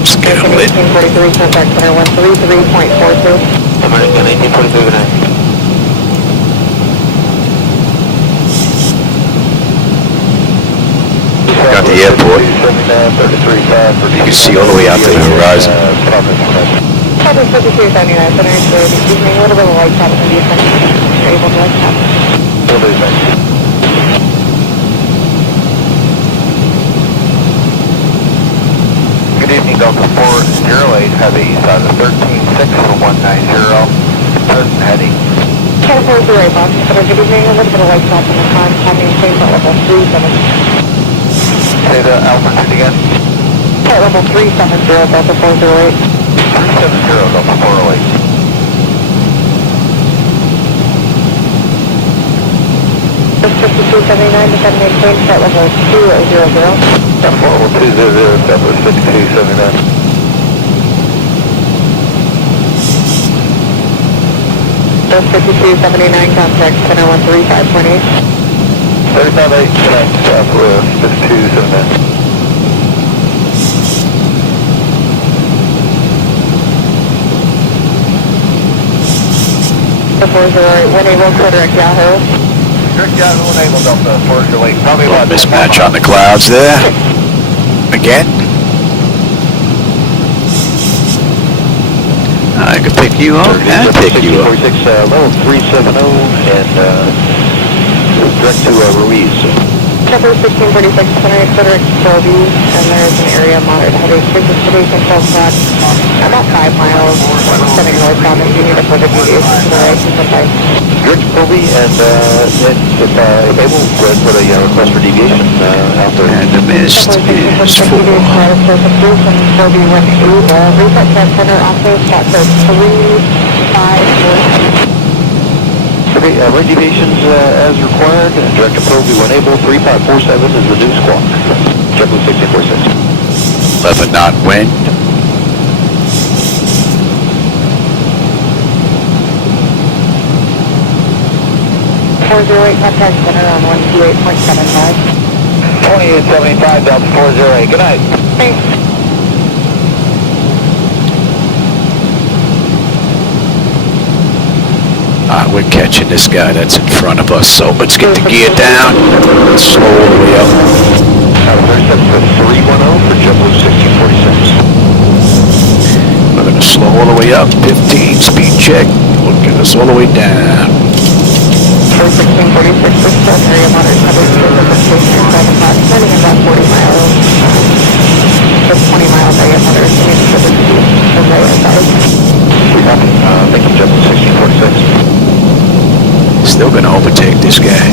Let's get a lit. American 1843, contact center 133.42. American 1843, good night. Got the airport. You can see all the way out to the horizon. Probably 5279, center good. Excuse me, a little bit of light top in the defense. You're able to light top. Good evening, Delta 408 Heavy, size 136190, present heading. Delta 408 Boston, center good evening, a little bit of light top in the con, maintain flight level 370. Say the altitude again. Flight level 370, Delta 408. 370, Delta 408. Just 5279 to 718, flight level 200. Delta level 200, Delta 5279. 5279, contact center 135.8. 35.8, connect Southwest 5279. 408, 1 able, direct Yahoo. Direct Yahoo enabled up the 408. Probably A mismatch on the clouds there. Again. I could pick you up and pick you up. 46, level 370 and direct to Ruiz. Chopper 1646, center direct Dolby, and there's an area moderate headache. Visibility control spot about 5 miles, setting northbound if you need a further deviation to the right, keep it right. Direct to Dolby and if able, go ahead and put a request for deviation out there. And the mist is full. Dolby when able, reset test center also spot code 354. Okay, right deviations as required. Direct to Dolby when able, 3547 is the new squawk. JetBlue 1646. 11 knot wind. 408, contact center on 128.75. 2875, Delta 408. Good night. Thanks. We're catching this guy that's in front of us, so let's get the gear down. Slow all the way up. 310 for JetBlue 1646. We're gonna slow all the way up. 15 speed check. We'll get us all the way down. 1646, percent area moderate headache. Station 7 o'clock, turning about 40 miles. Just 20 miles area moderate. Community service from the other side. Thank you, JetBlue 1646. Still gonna overtake this guy.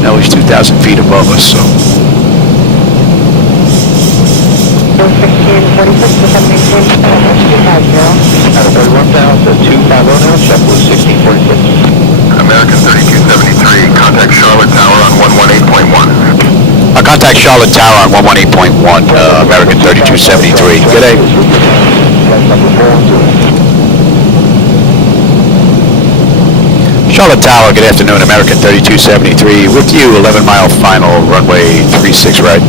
Now he's 2,000 feet above us, so. 1646, percent maintained, 250. Out of 31,250 now, JetBlue 1646. American 3273, contact Charlotte Tower on 118.1. Contact Charlotte Tower on 118.1, American 3273. Good day. Charlotte Tower, good afternoon, American 3273. With you, 11-mile final, runway 36 right.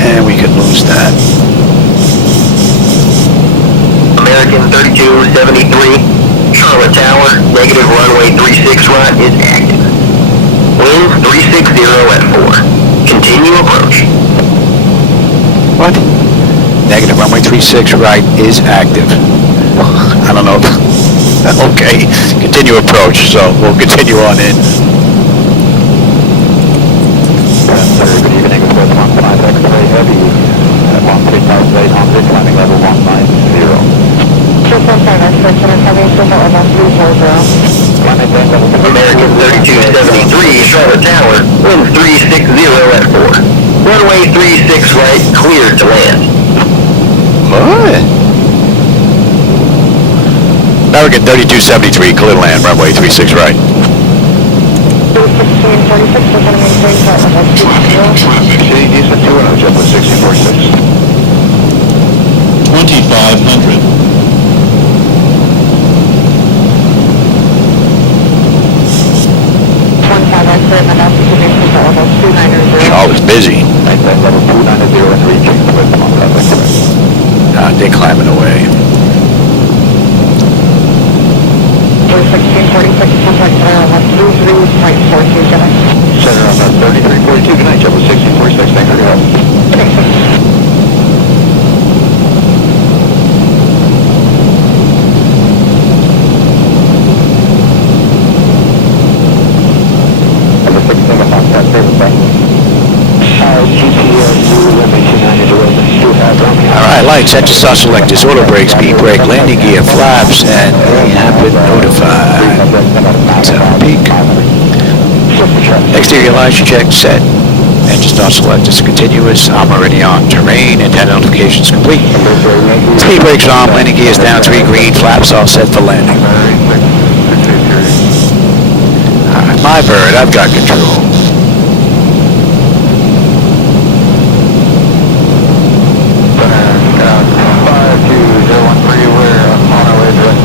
And we could lose that. American 3273, Charlotte Tower, negative runway 36 right is active. Wind 360 at 4. Continue approach. What? Negative runway 36 right is active. I don't know. Okay, continue approach, so we'll continue on in. Good evening, it was 15 X-ray heavy at 135 on this climbing level 190. Just 15 X-ray center coming to level 340. American 3273, Charlotte Tower, wind 360 at 4. Runway 36 right, cleared to land. What? American 3273, clear to land, runway 36 right. 1646, percent maintained, level 340. Houston 210, JetBlue 1646. 2500. 15 X-ray, and altitude maintained, level 290. Charlotte's busy. Maintain level 290 and reaching the with They're climbing away. 1646, contact center on 133.42, Jenna. Center on 3342. Good night, JetBlue 1646. Thank you for your help. Good night, sir. Alright, lights, set to star selectors, auto brakes, speed brake, landing gear, flaps, and they have been notified. Peak. Exterior lights check, set. Engine star selectors continuous. I'm already on terrain. Antenna notifications complete. Speed brakes on, landing gears down, 3 green, flaps all set for landing. Alright, my bird, I've got control. We're on our way direct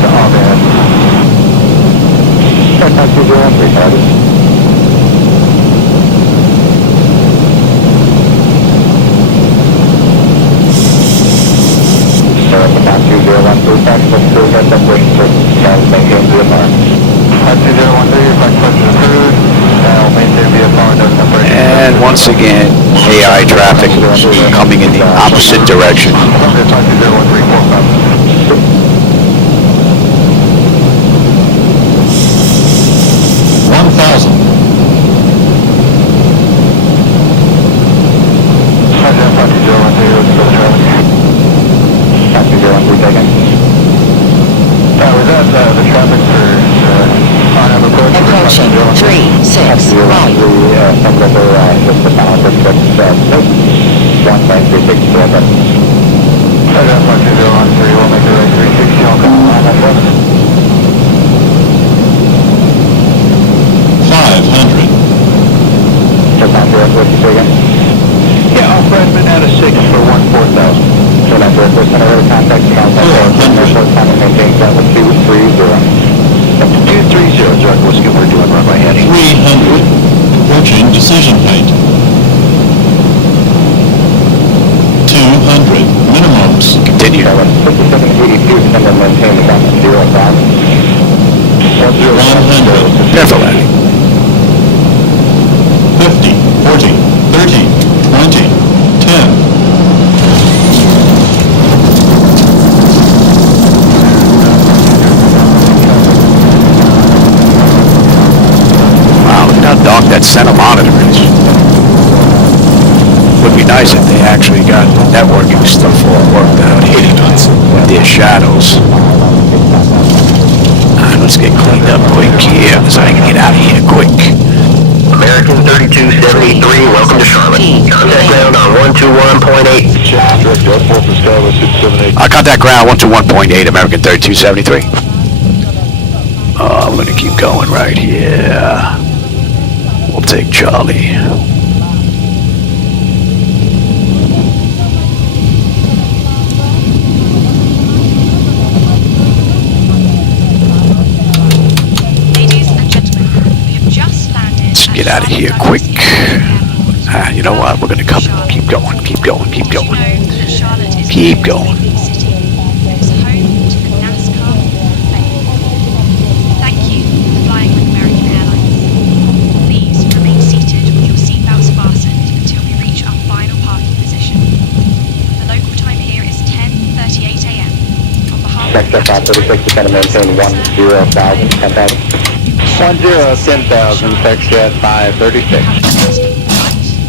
5203, target. Southbound 2013, taxiway through that separation service. Now maintain VFR. 2013, your flight approach is approved. Now maintain VFR, no separation. And once again, AI traffic coming in the opposite direction. 1,000. Approaching 36 right. Yeah, off Redmond out of 6 for 14000. So that's where first center contact airport time and maintain flight with 230. 230, Jack Whiskey, we're doing runway heading. 300. Approaching decision height. 200. Minimums. Continue. 5782, and then maintain the 100. Careful, Andy. 50. 40. 30. 20. 10. Wow, look at how dark that center monitor is. Would be nice if they actually got networking stuff all worked out here with their shadows. Alright, let's get cleaned up quick here so I can get out of here quick. American 3273, welcome to Charlotte. Contact ground on 121.8. Contact ground 121.8, American 3273. I'm gonna keep going right here. We'll take Charlie. Ladies and gentlemen, we have just landed. Let's get out of here quick. You know what? We're gonna keep going. Keep going. Keep going. Keep going. City. It's home to the NASCAR plane. Thank you for flying with American Airlines. Please remain seated with your seatbelts fastened until we reach our final parking position. The local time here is 10:38 a.m. On behalf of Next up, 36 is going to maintain 10,000, 10,000. 10,000, text at 536.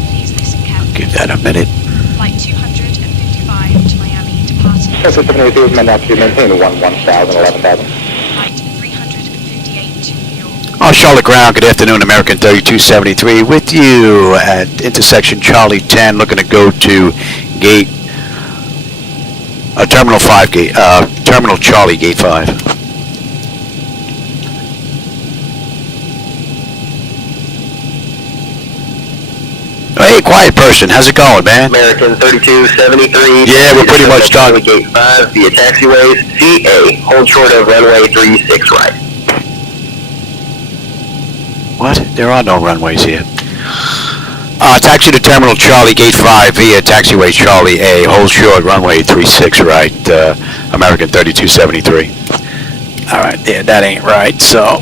please listen carefully. Give that a minute. Flight 255 to Miami departing. That's what the is meant to maintain 1,000, 11,000. Flight 358 to New York. Oh, Charlotte Ground, good afternoon, American 3273 with you at intersection Charlie 10, looking to go to gate, Terminal 5 gate, Terminal Charlie gate 5. Hey, quiet person, how's it going, man? American 3273. Yeah, we're pretty much done. Gate 5 via taxiways. CA, hold short of runway 36 right. What? There are no runways here. Taxi to Terminal Charlie, Gate 5 via taxiway Charlie A. Hold short, runway 36 right, American 3273. Alright, yeah, that ain't right, so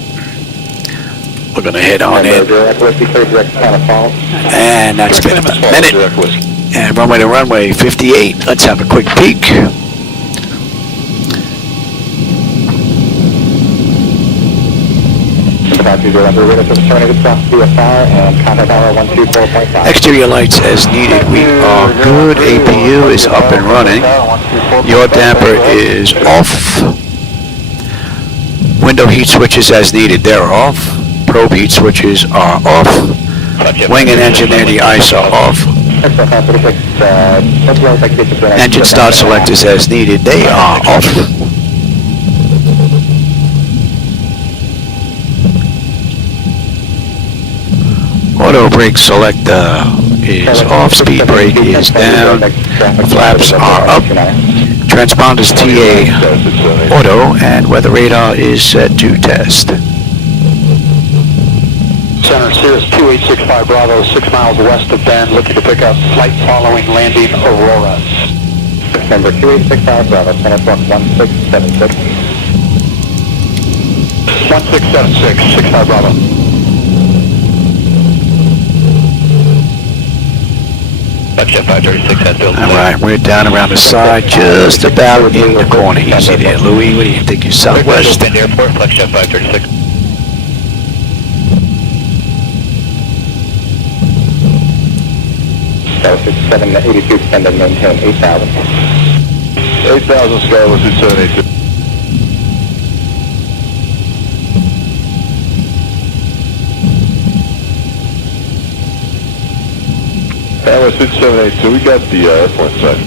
we're gonna head on in. And that's been about a minute. And runway to runway 58. Let's have a quick peek. Exterior lights as needed. We are good. APU is up and running. Yaw damper is off. Window heat switches as needed. They're off. Probe heat switches are off. Wing and engine anti-ice are off. Engine start selectors as needed. They are off. Auto brake selector is off, speed brake is down, flaps are up, transponders TA auto, and weather radar is set to test. Center, Cirrus 2865 Bravo, 6 miles west of Bend, looking to pick up flight following landing Aurora. Number 2865 Bravo, Center Front 1676. 1676, 65 Bravo. Jet 536 has built. All right, we're down around the side, just about in the corner. Easy there, Louis. What do you think? You're southwest? Bend Airport, Flex Jet 536. Skylar 6782, extend and maintain 8,000. 8,000 Skylar 6782. Skylar 6782, we got the airport side.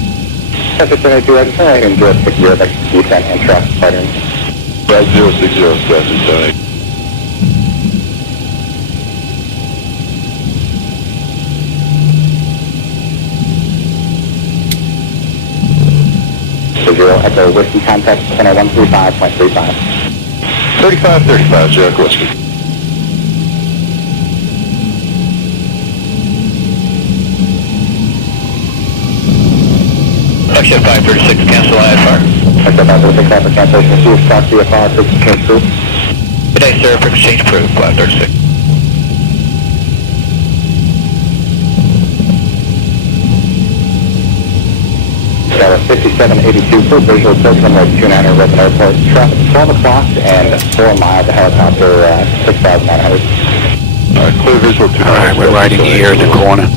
6782, right inside, and 060, back to descent and traffic pattern. Right 060, Skylar 6782. Zero Echo Whiskey contact center 135.35. 3535, Zero Echo Whiskey. Flex Jet 536, cancel IFR. Echo 536, after cancellation, receive stock VFR, frequency change approved. Good day, sir. Frequency change approved. 536. Skylar 5782, full visual approach runway 29er, Redmond Airport, traffic 12 o'clock and 4 miles, the helicopter 6,900. Alright, clear visual 2. All right, we're riding here in the corner.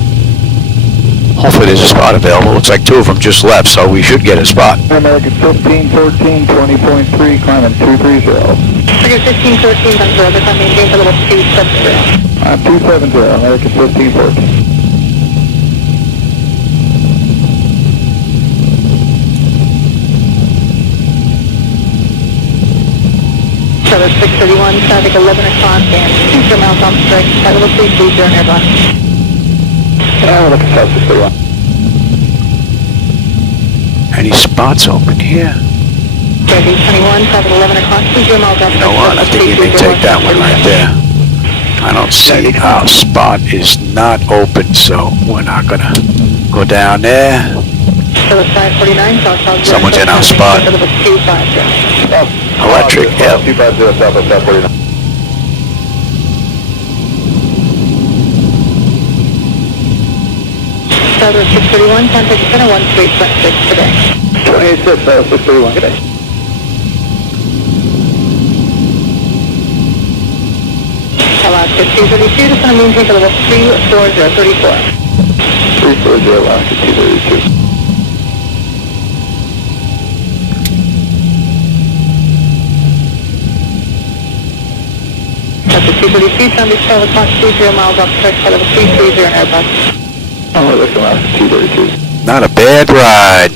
Hopefully there's a spot available. Looks like 2 of them just left, so we should get a spot. American 1514, 20.3, climbing 230. Figure 1514, that's the other time, maintain for level 270. 270, American 1514. Skylar 631, traffic 11 o'clock and 2 miles off strike, at level 330 and airbus. Yeah, we're looking south 631. Any spots open here? JB 21, traffic 11 o'clock, 2 miles off strike. You know what? I think you may take that one right there. I don't see our spot is not open, so we're not gonna go down there. Skylar 549, south. Someone's in our spot. Level 250. Electric, yep. 250 south of 49. Skylar 631, contact center 13.6 today. 286, 631, good day. Alaska 232, just want to maintain for level 34034. 340, Alaska 232. Alaska 232, sound is 12 o'clock, 30 miles off track, level 330 and airbus. Oh, we're looking Alaska 232. Not a bad ride.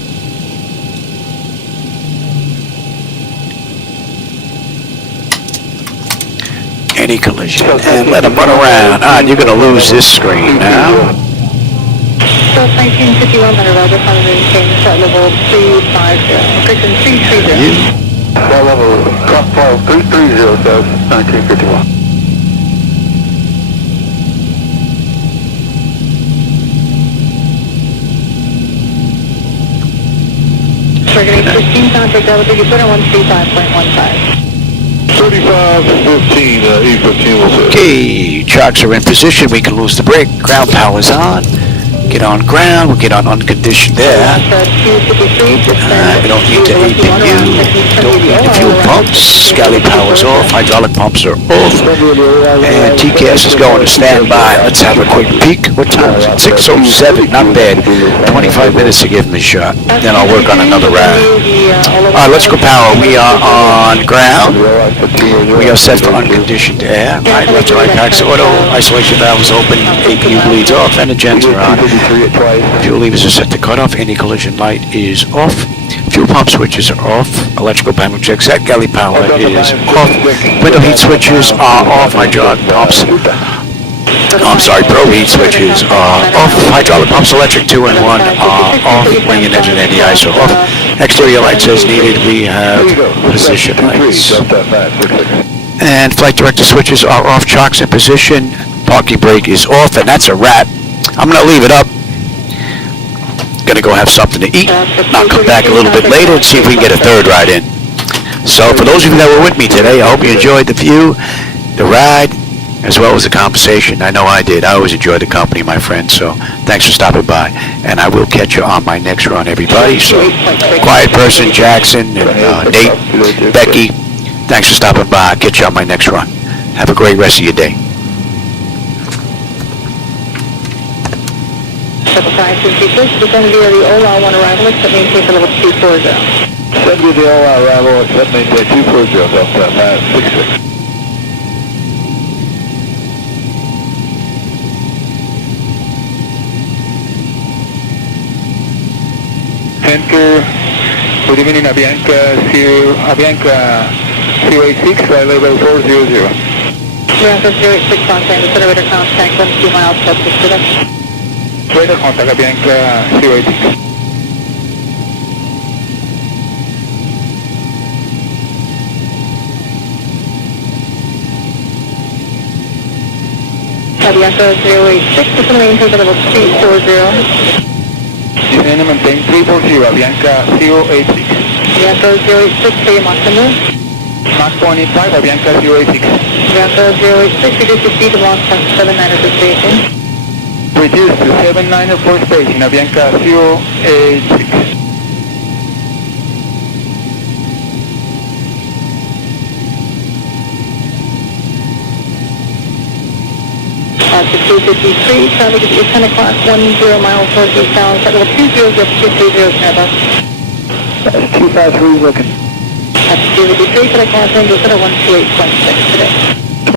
Any collision, and let them run around. Ah, you're gonna lose this screen now. So 1951, Roger, final maintain, shot level 350, friction 330. Flight level, cross file 330, says 1951. Targeting 15, contact elevator, 135.15. 3515, E15 will say. Okay, chocks are in position. We can lose the brake. Ground power's on. Get on ground. We'll get on unconditioned there. We don't need to need the new. Don't need the fuel pumps. Galley power's off. Hydraulic pumps are off. And TCAS is going to standby. Let's have a quick peek. What time is it? 6:07. Not bad. 25 minutes to give him a shot. Then I'll work on another round. All right, let's go power. We are on ground. We are set for unconditioned air. Right, left to right packs auto. Isolation valve is open. APU bleeds off and the gens are on. Fuel levers are set to cut off. Anti-collision light is off. Fuel pump switches are off. Electrical panel check set. Galley power is off. Window heat switches are off. Hydraulic pumps. I'm sorry, pro heat switches are off. Hydraulic pumps, electric 2 and 1 are off. Wing and engine anti-ice are off. Exterior lights as needed. We have position lights. And flight director switches are off. Chocks in position. Parking brake is off, and that's a wrap. I'm going to leave it up. Going to go have something to eat. I'll come back a little bit later and see if we can get a third ride in. So for those of you that were with me today, I hope you enjoyed the view, the ride, as well as the conversation. I know I did. I always enjoy the company, my friend, so thanks for stopping by. And I will catch you on my next run, everybody. So, Quiet Person, Jackson, and Nate, Becky, thanks for stopping by. I'll catch you on my next run. Have a great rest of your day. 556, descend via the OLA 1 arrival, except maintain for level 240. Send you the OLA arrival, except maintain 240, Delta 566. Enter, good evening, Avianca 086, flight level 400. Avianca 086, contact, the center radar contact, 12 miles, subject to them. Radar contact, Avianca 086. Avianca 086, descend maintain for level 240. Descend and maintain 340, Avianca 086. Avianca 086, say Mach number. Mach 25, Avianca 086. Avianca 086, reduce the speed to 1.79 for station. Reduce to 79 for station, Avianca 086. 253, traffic is 10 o'clock, 10 miles towards eastbound, set level 200, 230, Canada. 253 looking. That's 253, 10 o'clock, 128.6 today.